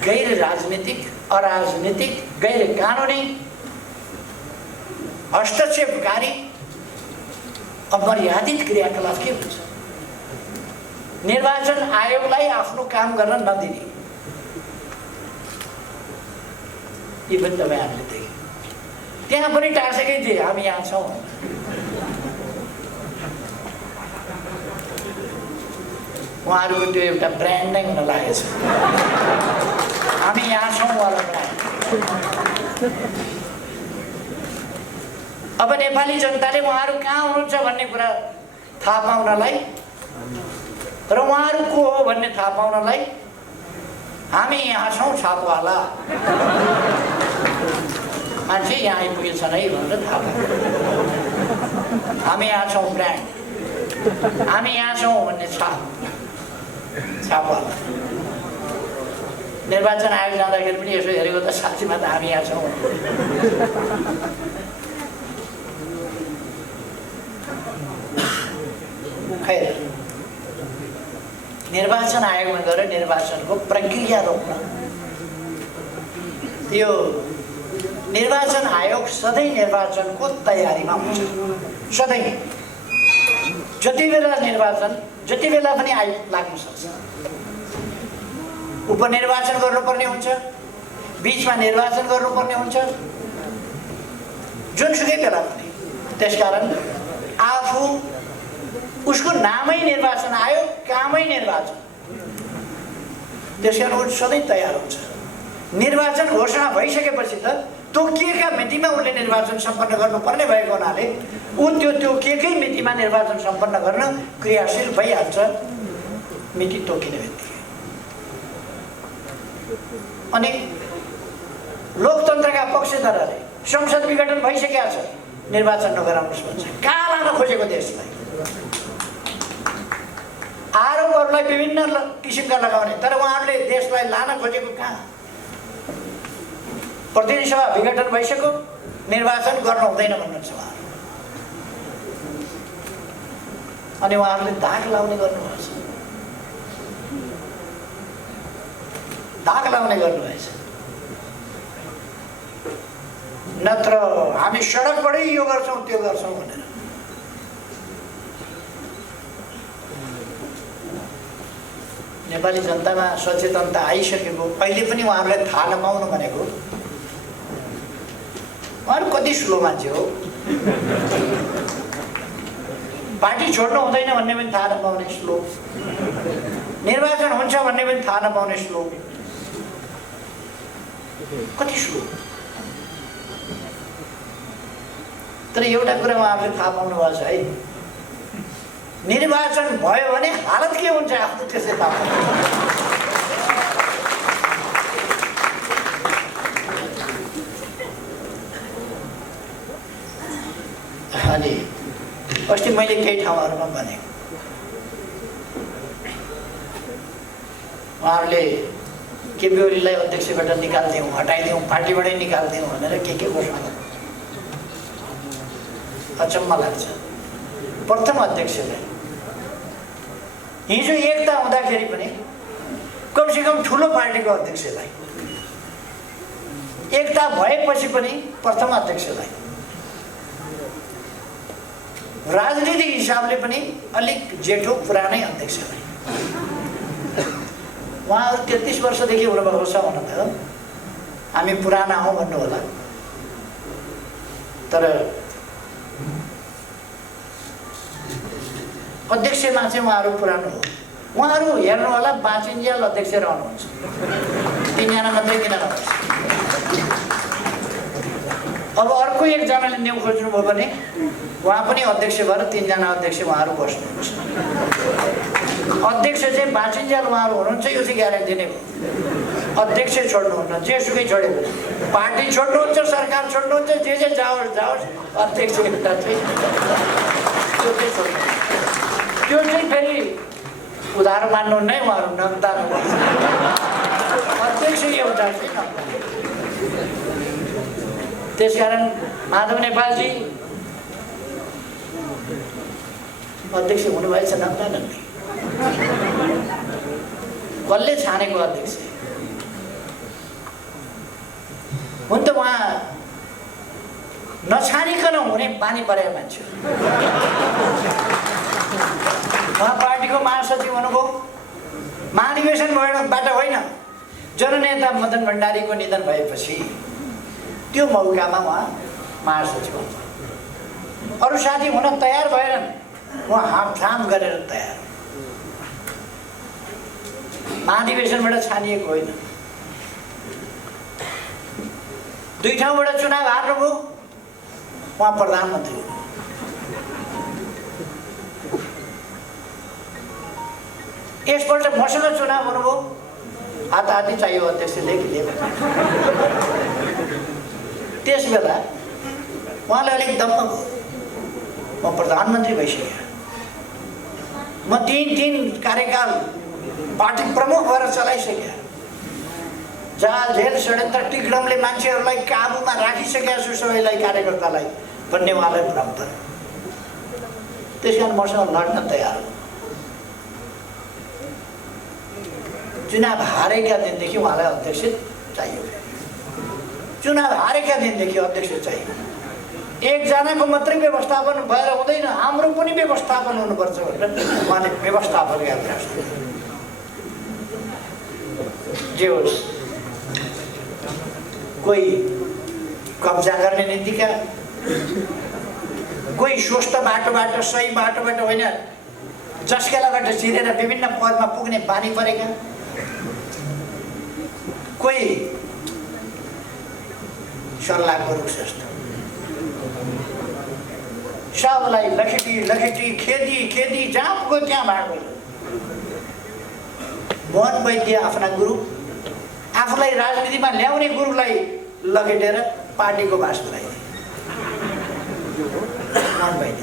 गैर राजनीतिक, अराजनीतिक, गैर कानुनी, हस्तक्षेपकारी, अमर्यादित क्रियाकलाप के हुन्छ? निर्वाचन आयोगलाई आफ्नो काम गर्न नदिने, यी पनि तपाईँहरूले देखे। त्यहाँ पनि टार्सेकै थिए, हामी यहाँ छौँ। उहाँहरूको त्यो एउटा ब्रान्ड नै हुन लागेको छ, हामी यहाँ छौँ वाला ब्रान्ड। अब नेपाली जनताले उहाँहरू कहाँ हुनुहुन्छ भन्ने कुरा थाहा पाउनलाई र उहाँहरू को हो भन्ने थाहा पाउनलाई हामी यहाँ छौँ छापवाला मान्छे यहाँ आइपुगेछन् है भनेर थाहा पाउँछ। हामी यहाँ छौँ ब्रान्ड, हामी यहाँ छौँ भन्ने छापवाला। निर्वाचन आयोग जाँदाखेरि पनि यसो हेरेको त साँच्चीमा त हामी यहाँ छौँ। खैर, निर्वाचन आयोगमा गएर निर्वाचनको प्रक्रिया रोक्न, यो निर्वाचन आयोग सधैँ निर्वाचनको तयारीमा हुन्छ। सधैँ जति बेला निर्वाचन जति बेला पनि लाग्न सक्छ। उपनिर्वाचन गर्नुपर्ने हुन्छ, बिचमा निर्वाचन गर्नुपर्ने हुन्छ, जुनसुकै बेला पनि। त्यसकारण आफू, उसको नामै निर्वाचन आयोग, कामै निर्वाचन, त्यसकारण ऊ सधैँ तयार हुन्छ। निर्वाचन घोषणा भइसकेपछि त तोकिएका मितिमा उसले निर्वाचन सम्पन्न गर्नुपर्ने भएको हुनाले ऊ त्यो तोकिएकै मितिमा निर्वाचन सम्पन्न गर्न क्रियाशील भइहाल्छ, मिति तोकिने बित्तिकै। अनि लोकतन्त्रका पक्षधरले संसद विघटन भइसकेका छ, निर्वाचन नगराउनुहोस् भन्छ। कहाँ लान खोजेको देशलाई? आरोपहरूलाई विभिन्न किसिमका लगाउने, तर उहाँहरूले देशलाई लान खोजेको कहाँ? प्रतिनिधि सभा विघटन भइसक्यो, निर्वाचन गर्न हुँदैन भन्नुहुन्छ उहाँहरू। अनि उहाँहरूले दाग लाउने गर्नुभएछ, दाग लाउने गर्नुभएछ। नत्र हामी सडकबाटै यो गर्छौँ त्यो गर्छौँ भनेर। नेपाली जनतामा सचेतनता आइसकेको, अहिले पनि उहाँहरूलाई थाहा नपाउनु भनेको उहाँहरू कति स्लो मान्छे हो। पार्टी छोड्नु हुँदैन भन्ने पनि थाहा नपाउने स्लो, निर्वाचन हुन्छ भन्ने पनि थाहा नपाउने स्लो, कति स्लो। तर एउटा कुरा उहाँहरूले थाहा पाउनु भएको छ है, निर्वाचन भयो भने हालत के हुन्छ आफ्नो त्यसै थाहा पाउनु। अनि अस्ति मैले केही ठाउँहरूमा भने उहाँहरूले केपी ओलीलाई अध्यक्षबाट निकालिदिउँ, हटाइदिउँ, पार्टीबाटै निकालिदिउँ भनेर के घोषणा गर्नु। अचम्म लाग्छ। प्रथम अध्यक्षलाई हिजो एकता हुँदाखेरि पनि कमसेकम ठुलो पार्टीको अध्यक्षलाई, एकता भएपछि पनि प्रथम अध्यक्षलाई, राजनीतिक हिसाबले पनि अलिक जेठो पुरानै अध्यक्षलाई, उहाँहरू 33 वर्षदेखि हुनुभएको छ हुन त हामी पुराना हौँ भन्नु होला, तर अध्यक्षमा चाहिँ उहाँहरू पुरानो हो। उहाँहरू हेर्नु होला बाँचिन्जेल अध्यक्ष रहनुहुन्छ, 3 जना मात्रै किन रहन्छ। अब अर्को एकजनाले न्यु खोज्नुभयो भने उहाँ पनि अध्यक्ष भएर 3 जना अध्यक्ष उहाँहरू बस्नुहुन्छ। अध्यक्ष चाहिँ बाँचिन्जेल उहाँहरू हुनुहुन्छ, यो चाहिँ ग्यारेन्टी नै भयो। अध्यक्ष छोड्नुहुन्न, जेसुकै छोड्यो भने पार्टी छोड्नुहुन्छ, सरकार छोड्नुहुन्छ, जे जाओस् जाओस्, अध्यक्ष एउटा चाहिँ त्यो चाहिँ छोड्नु। त्यो चाहिँ फेरि उधारो मान्नु नै उहाँहरू नगदा अध्यक्ष एउटा चाहिँ नगदा। त्यसकारण माधव नेपालजी अध्यक्ष हुनुभएछ नगदा नगदी। कसले छानेको अध्यक्ष हुन त उहाँ नछानिकन हुने पानी परेको मान्छे। उहाँ पार्टीको महासचिव हुनुभयो, महाधिवेशन भएबाट होइन, जननेता मदन भण्डारीको निधन भएपछि त्यो मौकामा उहाँ महासचिव हुन्छ। अरू साथी हुन तयार भएनन्, उहाँ हामथाम गरेर तयार। महाधिवेशनबाट छानिएको होइन, 2 ठाउँबाट चुनाव हार्नुभयो, उहाँ प्रधानमन्त्री हुनु। यसपल्ट मसँग चुनाव हुनुभयो, हात-हाती चाहियो अध्यक्षले कि लिएको। त्यस बेला उहाँले अलिक दम्म भयो, म प्रधानमन्त्री भइसकेँ, म 3 कार्यकाल पार्टी प्रमुख भएर चलाइसकेँ, जहाल झेल षड्यन्त्र टिकडमले मान्छेहरूलाई काबुमा राखिसकेका छु सबैलाई, कार्यकर्तालाई भन्ने उहाँलाई भ्रम पर्यो। त्यस कारण मसँग लड्न तयार हो। चुनाव हारेका दिनदेखि उहाँलाई अध्यक्ष चाहियो, चुनाव हारेका दिनदेखि अध्यक्ष चाहियो। एकजनाको मात्रै व्यवस्थापन भएर हुँदैन, हाम्रो पनि व्यवस्थापन हुनुपर्छ भनेर उहाँले व्यवस्थापन यात्रा सुरु। जे होस्, कोही कब्जा गर्ने नीतिका, कोही स्वस्थ बाटोबाट, सही बाटोबाट होइन, जसकेलाबाट चिरेर विभिन्न पदमा पुग्ने बानी परेका, कोही सल्लाहको रुख जस्तो सबलाई लखेटी लखेटी खेदी खेदी जहाँ पुग्यो त्यहाँ भाग। मोहन वैद्य आफ्ना गुरु, आफूलाई राजनीतिमा ल्याउने गुरुलाई लखेटेर पार्टीको बास बनाइदिए। मोहन वैद्य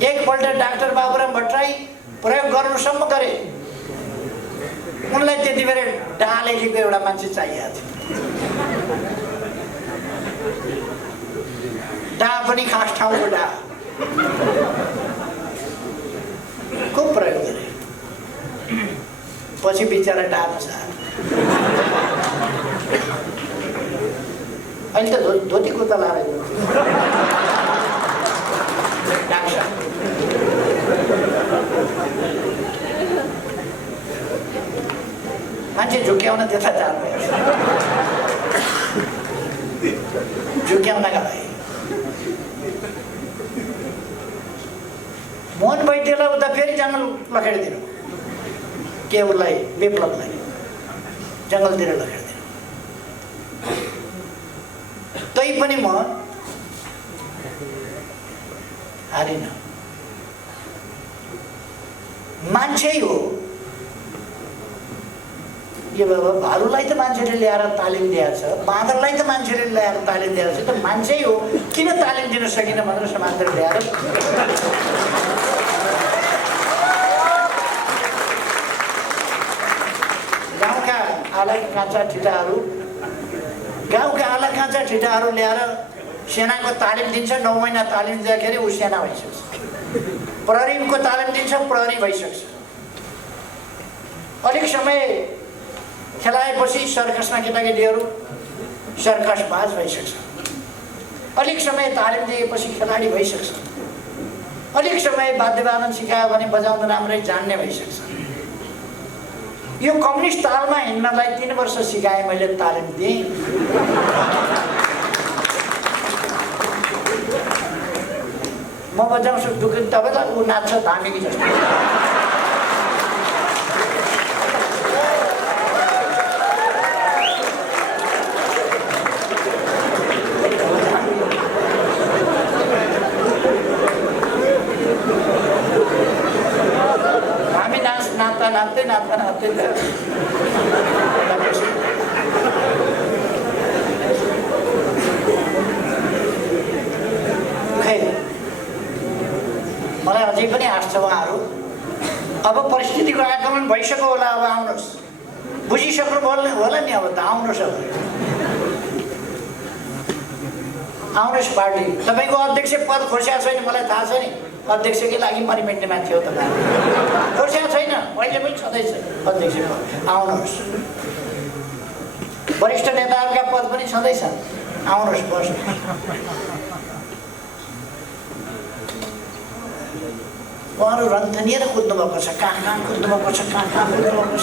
एकपल्ट डाक्टर बाबुराम भट्टराई प्रयोग गर्नुसम्म गरे, उनलाई त्यति बेला डा लेखेको एउटा मान्छे चाहिएको थियो। डा पनि खास ठाउँको डा को प्रयोग गरे, पछि बिचरा डा नसार। अहिले त धोती कुर्ता लाएर मान्छे झुक्याउन त्यता जानु झुक्याउनका लागि मोहन वैद्यलाई उता फेरि जङ्गल लखेडिदिनु के उसलाई विप्लवलाई जङ्गलतिर लखेडिदिनु तै पनि म हारिन मान्छे हो यो बाबा भालुलाई त मान्छेले ल्याएर तालिम दिएको छ बाँदरलाई त मान्छेले ल्याएर तालिम दिएको छ त मान्छे हो किन तालिम दिन सकिन भनेर समाजले ल्याएर गाउँका आला काँचा ठिटाहरू ल्याएर सेनाको तालिम दिन्छ 9 महिना तालिम दिँदाखेरि ऊ सेना भइसक्छ प्रहरीको तालिम दिन्छ प्रहरी भइसक्छ अलिक समय खेलाएपछि सर्कसमा केटाकेटीहरू सर्कस बाज भइसक्छ अलिक समय तालिम दिएपछि खेलाडी भइसक्छ अलिक समय वाद्यवादन सिकायो भने बजाउन राम्रै जान्ने भइसक्छ यो कम्युनिस्ट तालमा हिँड्नलाई 3 वर्ष सिकाएँ मैले तालिम दिएँ म बजाउँछु दुखी तपाईँलाई ऊ नाच्छ धामी जस्तो हामी नाच्दै मलाई अझै पनि आश छ उहाँहरू अब परिस्थितिको आकलन भइसक्यो होला अब आउनुहोस् बुझिसक्नु होला नि अब त आउनुहोस् अब आउनुहोस् पार्टी तपाईँको अध्यक्ष पद खोर्स्या छैन मलाई थाहा छ नि अध्यक्षकै लागि मरिमेट्ने मान्छे हो तपाईँ खोर्स्या छैन अहिले पनि छँदैछ अध्यक्ष पद आउनुहोस् वरिष्ठ नेताहरूका पद पनि छँदैछन् आउनुहोस् बस्नुहोस् उहाँहरू रन्थनिएर कुद्नुभएको छ कहाँ कुद्नुभएको छ कहाँ कुद्नुभएको छ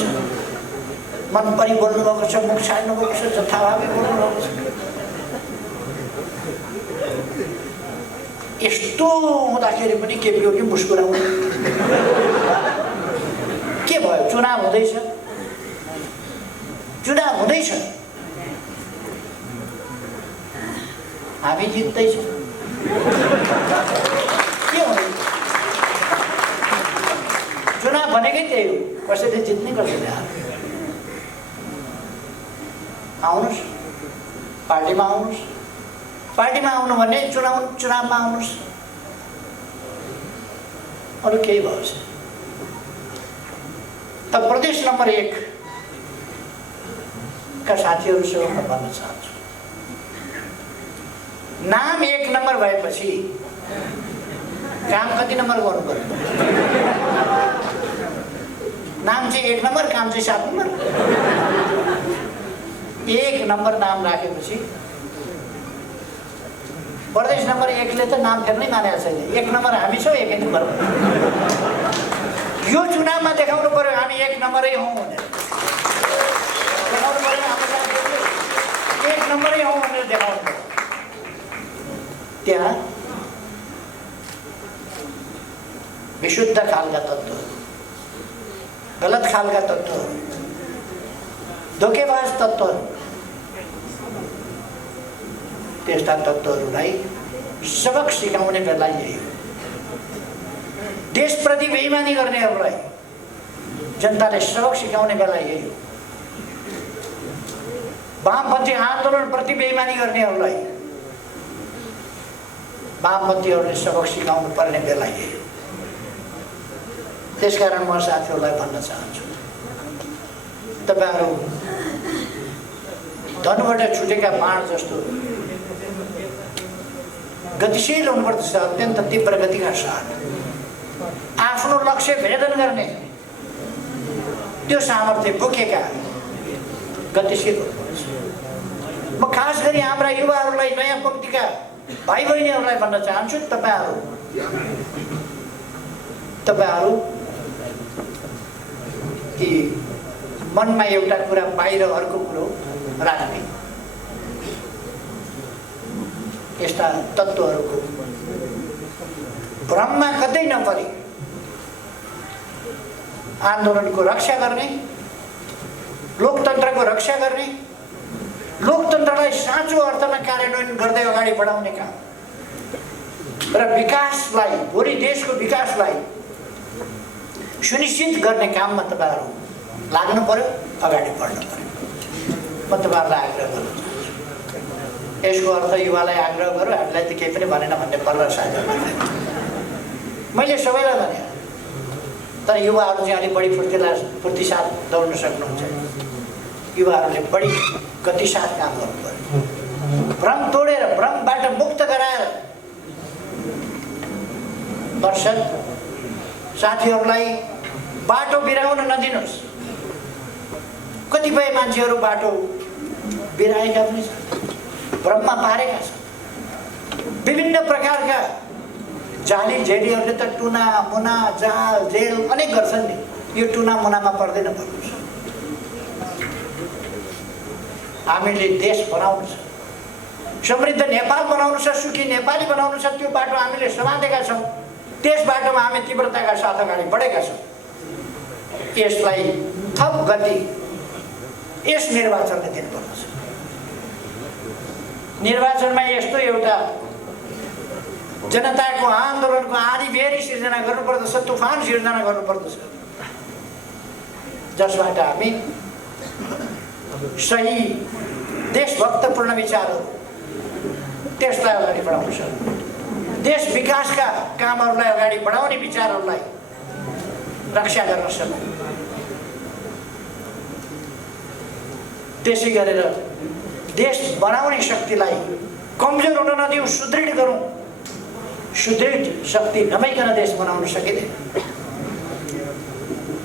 मन परि बोल्नुभएको छ मुख छाड्नुभएको छ जथाभावी बोल्नुभएको छ यस्तो हुँदाखेरि पनि केपी ओली मुस्कुराउने के भयो चुनाव हुँदैछ हामी जित्दैछौँ के हुँदैछ चुनाव भनेकै त्यही हो कसैले जित्ने कसैले हार्ने आउनुहोस् पार्टीमा आउनु भने चुनावमा आउनुहोस् अरू केही भयो त प्रदेश नम्बर 1 का साथीहरूसँग म भन्न चाहन्छु नाम 1 नम्बर भएपछि काम कति नम्बर गर्नु पर्यो नाम चाहिँ 1 नम्बर काम चाहिँ 7 नम्बर 1 नम्बर नाम राखेपछि प्रदेश नम्बर 1 ले त नाम फेर्नै मानेको छैन 1 नम्बर हामी छौँ 1 नम्बर यो चुनावमा देखाउनु पर्यो हामी 1 नम्बरै हौँ भनेर देखाउनु पर्यो हाम्रो 1 नम्बरै हौँ भनेर देखाउनु पर्यो त्यहाँ विशुद्ध खालका तत्त्वहरू गलत खालका तत्त्वहरू धोकेबाज तत्त्वहरू त्यस्ता तत्त्वहरूलाई सबक सिकाउने बेला यही हो देशप्रति बेइमानी गर्नेहरूलाई जनताले सबक सिकाउने बेला यही हो वामपन्थी आन्दोलनप्रति बेइमानी गर्नेहरूलाई वामपन्थीहरूले सबक सिकाउनु पर्ने बेला यही हो त्यसकारण म साथीहरूलाई भन्न चाहन्छु तपाईहरू धनबाट छुटेका बाण जस्तो गतिशील हुनुपर्दछ अत्यन्त तीव्र गतिका साथ आफ्नो लक्ष्य भेदन गर्ने त्यो सामर्थ्य बोकेका गतिशील हुनुपर्छ म खास गरी हाम्रा युवाहरूलाई नयाँ पङ्क्तिका भाइ बहिनीहरूलाई भन्न चाहन्छु तपाईँहरू ती मनमा एउटा कुरा बाहिर अर्को कुरो राख्ने यस्ता तत्त्वहरूको भ्रममा कतै नपरी आन्दोलनको रक्षा गर्ने, लोकतन्त्रको रक्षा गर्ने, लोकतन्त्रलाई साँचो अर्थमा कार्यान्वयन गर्दै अगाडि बढाउने काम र विकासलाई, भोलि देशको विकासलाई सुनिश्चित गर्ने काममा तपाईहरु लाग्नु पर्यो, अगाडि बढ्नु पर्यो। म तपाईहरुलाई आग्रह गर्न चाहन्छु। यसको अर्थ युवालाई आग्रह गरौँ, हामीलाई त केही पनि भनेन भन्ने पर्व साझा गर्ने। मैले सबैलाई भने, तर युवाहरू चाहिँ अलिक बढी फुर्तिसाथ दौड्न सक्नुहुन्छ। युवाहरूले बढी गतिसाथ काम गर्नु पर्यो। भ्रम तोडेर, भ्रमबाट मुक्त गराएर दर्शक साथीहरूलाई बाटो बिराउन नदिनुहोस्। कतिपय मान्छेहरू बाटो बिराएका पनि छन्, भ्रममा पारेका छन्। विभिन्न प्रकारका जाली झेलीहरूले त टुना मुना जाल जेल अनेक गर्छन् नि। यो टुना मुनामा पर्दैन भन्नुहोस्। हामीले देश बनाउनु छ, समृद्ध नेपाल बनाउनु छ, सुखी नेपाली बनाउनु छ। त्यो बाटो हामीले समातेका छौँ। त्यस बाटोमा हामी तीव्रताका साथ अगाडि बढेका छौँ। यसलाई थप गति यस निर्वाचनले दिनुपर्छ। निर्वाचनमा यस्तो एउटा जनताको आन्दोलनको आँधीबेहरी सिर्जना गर्नुपर्दछ, तुफान सिर्जना गर्नुपर्दछ, जसबाट हामी सही देशभक्तपूर्ण विचारहरू त्यसलाई अगाडि बढाउन सक्छौँ। देश विकासका कामहरूलाई अगाडि बढाउने विचारहरूलाई रक्षा गर्न सक्छौँ। त्यसै गरेर देश बनाउने शक्तिलाई कमजोर हुन नदिउँ, सुदृढ गरौँ। सुदृढ शक्ति नभइकन देश बनाउन सकिँदैन।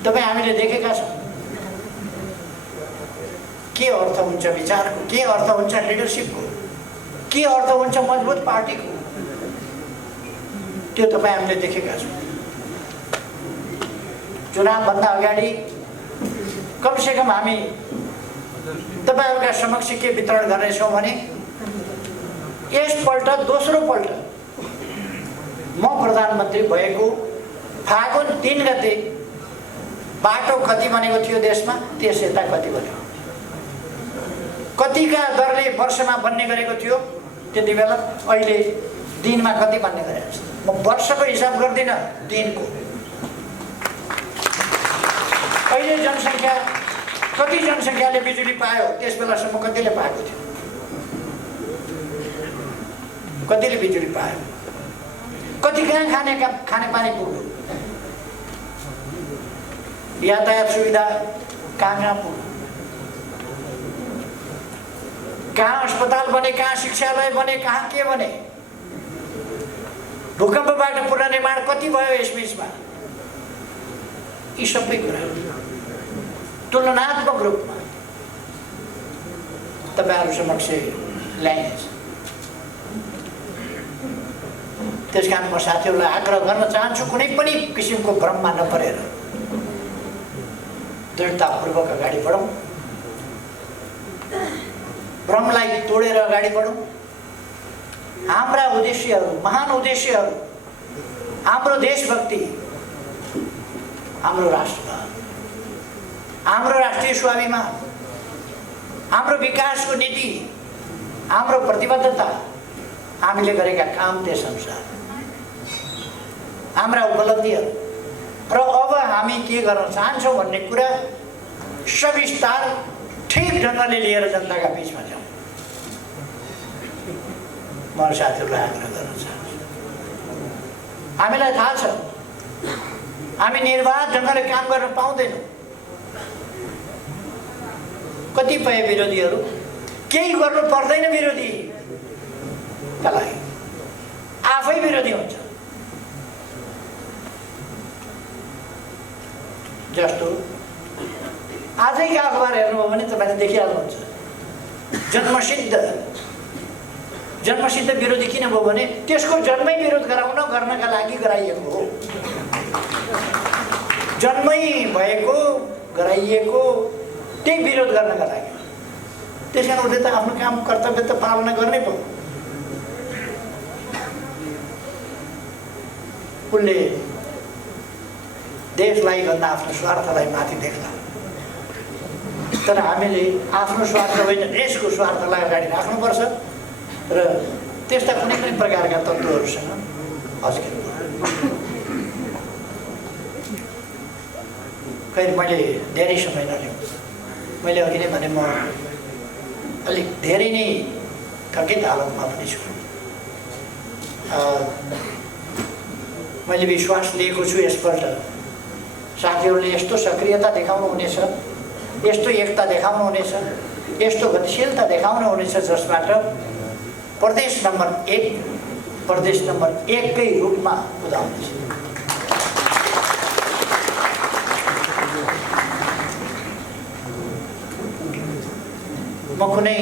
तपाईँ हामीले देखेका छौँ के अर्थ हुन्छ विचारको, के अर्थ हुन्छ लिडरसिपको, के अर्थ हुन्छ मजबुत पार्टीको। त्यो तपाईँ हामीले देखेका छौँ। चुनावभन्दा अगाडि कमसेकम हामी तपाईहरुका समक्ष के वितरण गर्नेछौँ भने यसपल्ट दोस्रो पल्ट म प्रधानमन्त्री भएको फागुन 3 गते बाटो कति बनेको थियो देशमा, त्यस यता कति बन्यो, कतिका दरले वर्षमा बन्ने गरेको थियो त्यति बेला, अहिले दिनमा कति बन्ने गरेको छ। म वर्षको हिसाब गर्दिन, दिनको। अहिले जनसङ्ख्या कति जनसङ्ख्याले बिजुली पायो, त्यस बेलासम्म कतिले पाएको थियो, कतिले बिजुली पायो, कति कहाँ खाने पानी पुग्यो, यातायात सुविधा कहाँ पुग्यो, कहाँ अस्पताल बने, कहाँ शिक्षालय बने, कहाँ के बने, भूकम्पबाट पुनर्निर्माण कति भयो यस बीचमा। यी सबै कुरा तुलनात्मक रूपमा तपाईहरु समक्ष ल्याइनेछ। त्यसकारण म साथीहरूलाई आग्रह गर्न चाहन्छु, कुनै पनि किसिमको भ्रममा नपरेर दृढतापूर्वक अगाडि बढौँ, भ्रमलाई तोडेर अगाडि बढौँ। हाम्रा उद्देश्यहरू, महान उद्देश्यहरू, हाम्रो देशभक्ति, हाम्रो राष्ट्रभाव, हाम्रो राष्ट्रिय स्वाभिमान, हाम्रो विकासको नीति, हाम्रो प्रतिबद्धता, हामीले गरेका काम त्यसअनुसार, हाम्रा उपलब्धिहरू र अब हामी के गर्न चाहन्छौँ भन्ने कुरा सविस्तार ठिक ढङ्गले लिएर जनताका बीचमा जाउँ। म साथीहरूलाई आग्रह गर्न चाहन्छु। हामीलाई थाहा छ हामी निर्वाध ढङ्गले काम गर्न पाउँदैनौँ। कतिपय विरोधीहरू केही गर्नु पर्दैन विरोधीका लागि आफै विरोधी हुन्छ। जस्तो आजैका अखबार हेर्नुभयो भने तपाईँले देखिहाल्नुहुन्छ, जन्मसिद्ध विरोधी किन भयो भने त्यसको जन्मै विरोध गर्नका लागि गराइएको हो। जन्मै भएको गराइएको त्यही विरोध गर्नका लागि। त्यस कारण उसले त आफ्नो काम कर्तव्य त पालना गर्नै पर्यो। उसले देशलाई भन्दा आफ्नो स्वार्थलाई माथि देख्ला। तर हामीले आफ्नो स्वार्थ होइन देशको स्वार्थलाई अगाडि राख्नुपर्छ र त्यस्ता कुनै पनि प्रकारका तत्त्वहरूसँग हस्किनु। खै मैले धेरै समय नलिउँ। मैले अघि नै भने म अलिक धेरै नै थकित हालतमा पनि छु। मैले विश्वास लिएको छु यसपल्ट साथीहरूले यस्तो सक्रियता देखाउनुहुनेछ, यस्तो एकता देखाउनुहुनेछ, यस्तो गतिशीलता देखाउनुहुनेछ जसबाट प्रदेश नम्बर 1 कै रूपमा उदाउँदैछ। म कुनै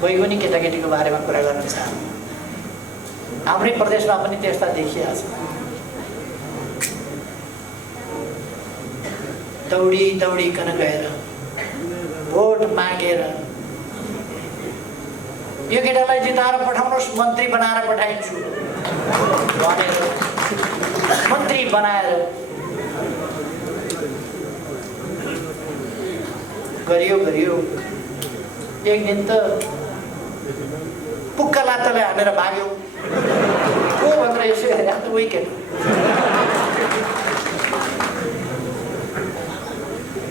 कोही पनि केटाकेटीको बारेमा कुरा गर्न चाहन्छु। हाम्रै प्रदेशमा पनि त्यस्ता देखिहाल्छ। दौडिकन गएर भोट मागेर यो केटालाई जिताएर पठाउनुहोस्, मन्त्री बनाएर पठाइन्छु भनेर मन्त्री बनाएर गरियो। एक दिन त पुक्का लात्ताले हानेर भाग्यो। को भनेर यसो हेरेको त उही केटा।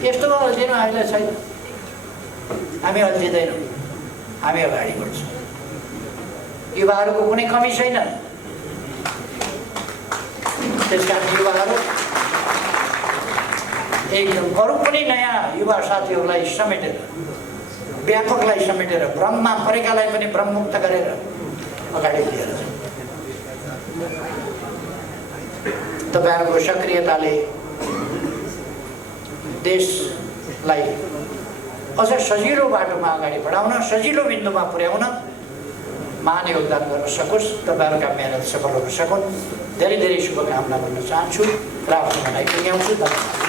यस्तोमा अल्झिनु हामीलाई छैन। हामी अल्झिँदैनौँ, हामी अगाडि बढ्छौँ। युवाहरूको कुनै कमी छैन। त्यसकारण युवाहरू एकदम अरू पनि नयाँ युवा साथीहरूलाई समेटेर, व्यापकलाई समेटेर, भ्रममा परेकालाई पनि भ्रममुक्त गरेर अगाडि लिएर जाउँ। तपाईँहरूको सक्रियताले देशलाई अझ सजिलो बाटोमा अगाडि बढाउन, सजिलो बिन्दुमा पुर्याउन महान योगदान गर्न सकोस्। तपाईँहरूका मेहनत सफल हुन सकुन्। धेरै धेरै शुभकामना गर्न चाहन्छु र आफ्नो भनाइ पुर्याउँछु। धन्यवाद।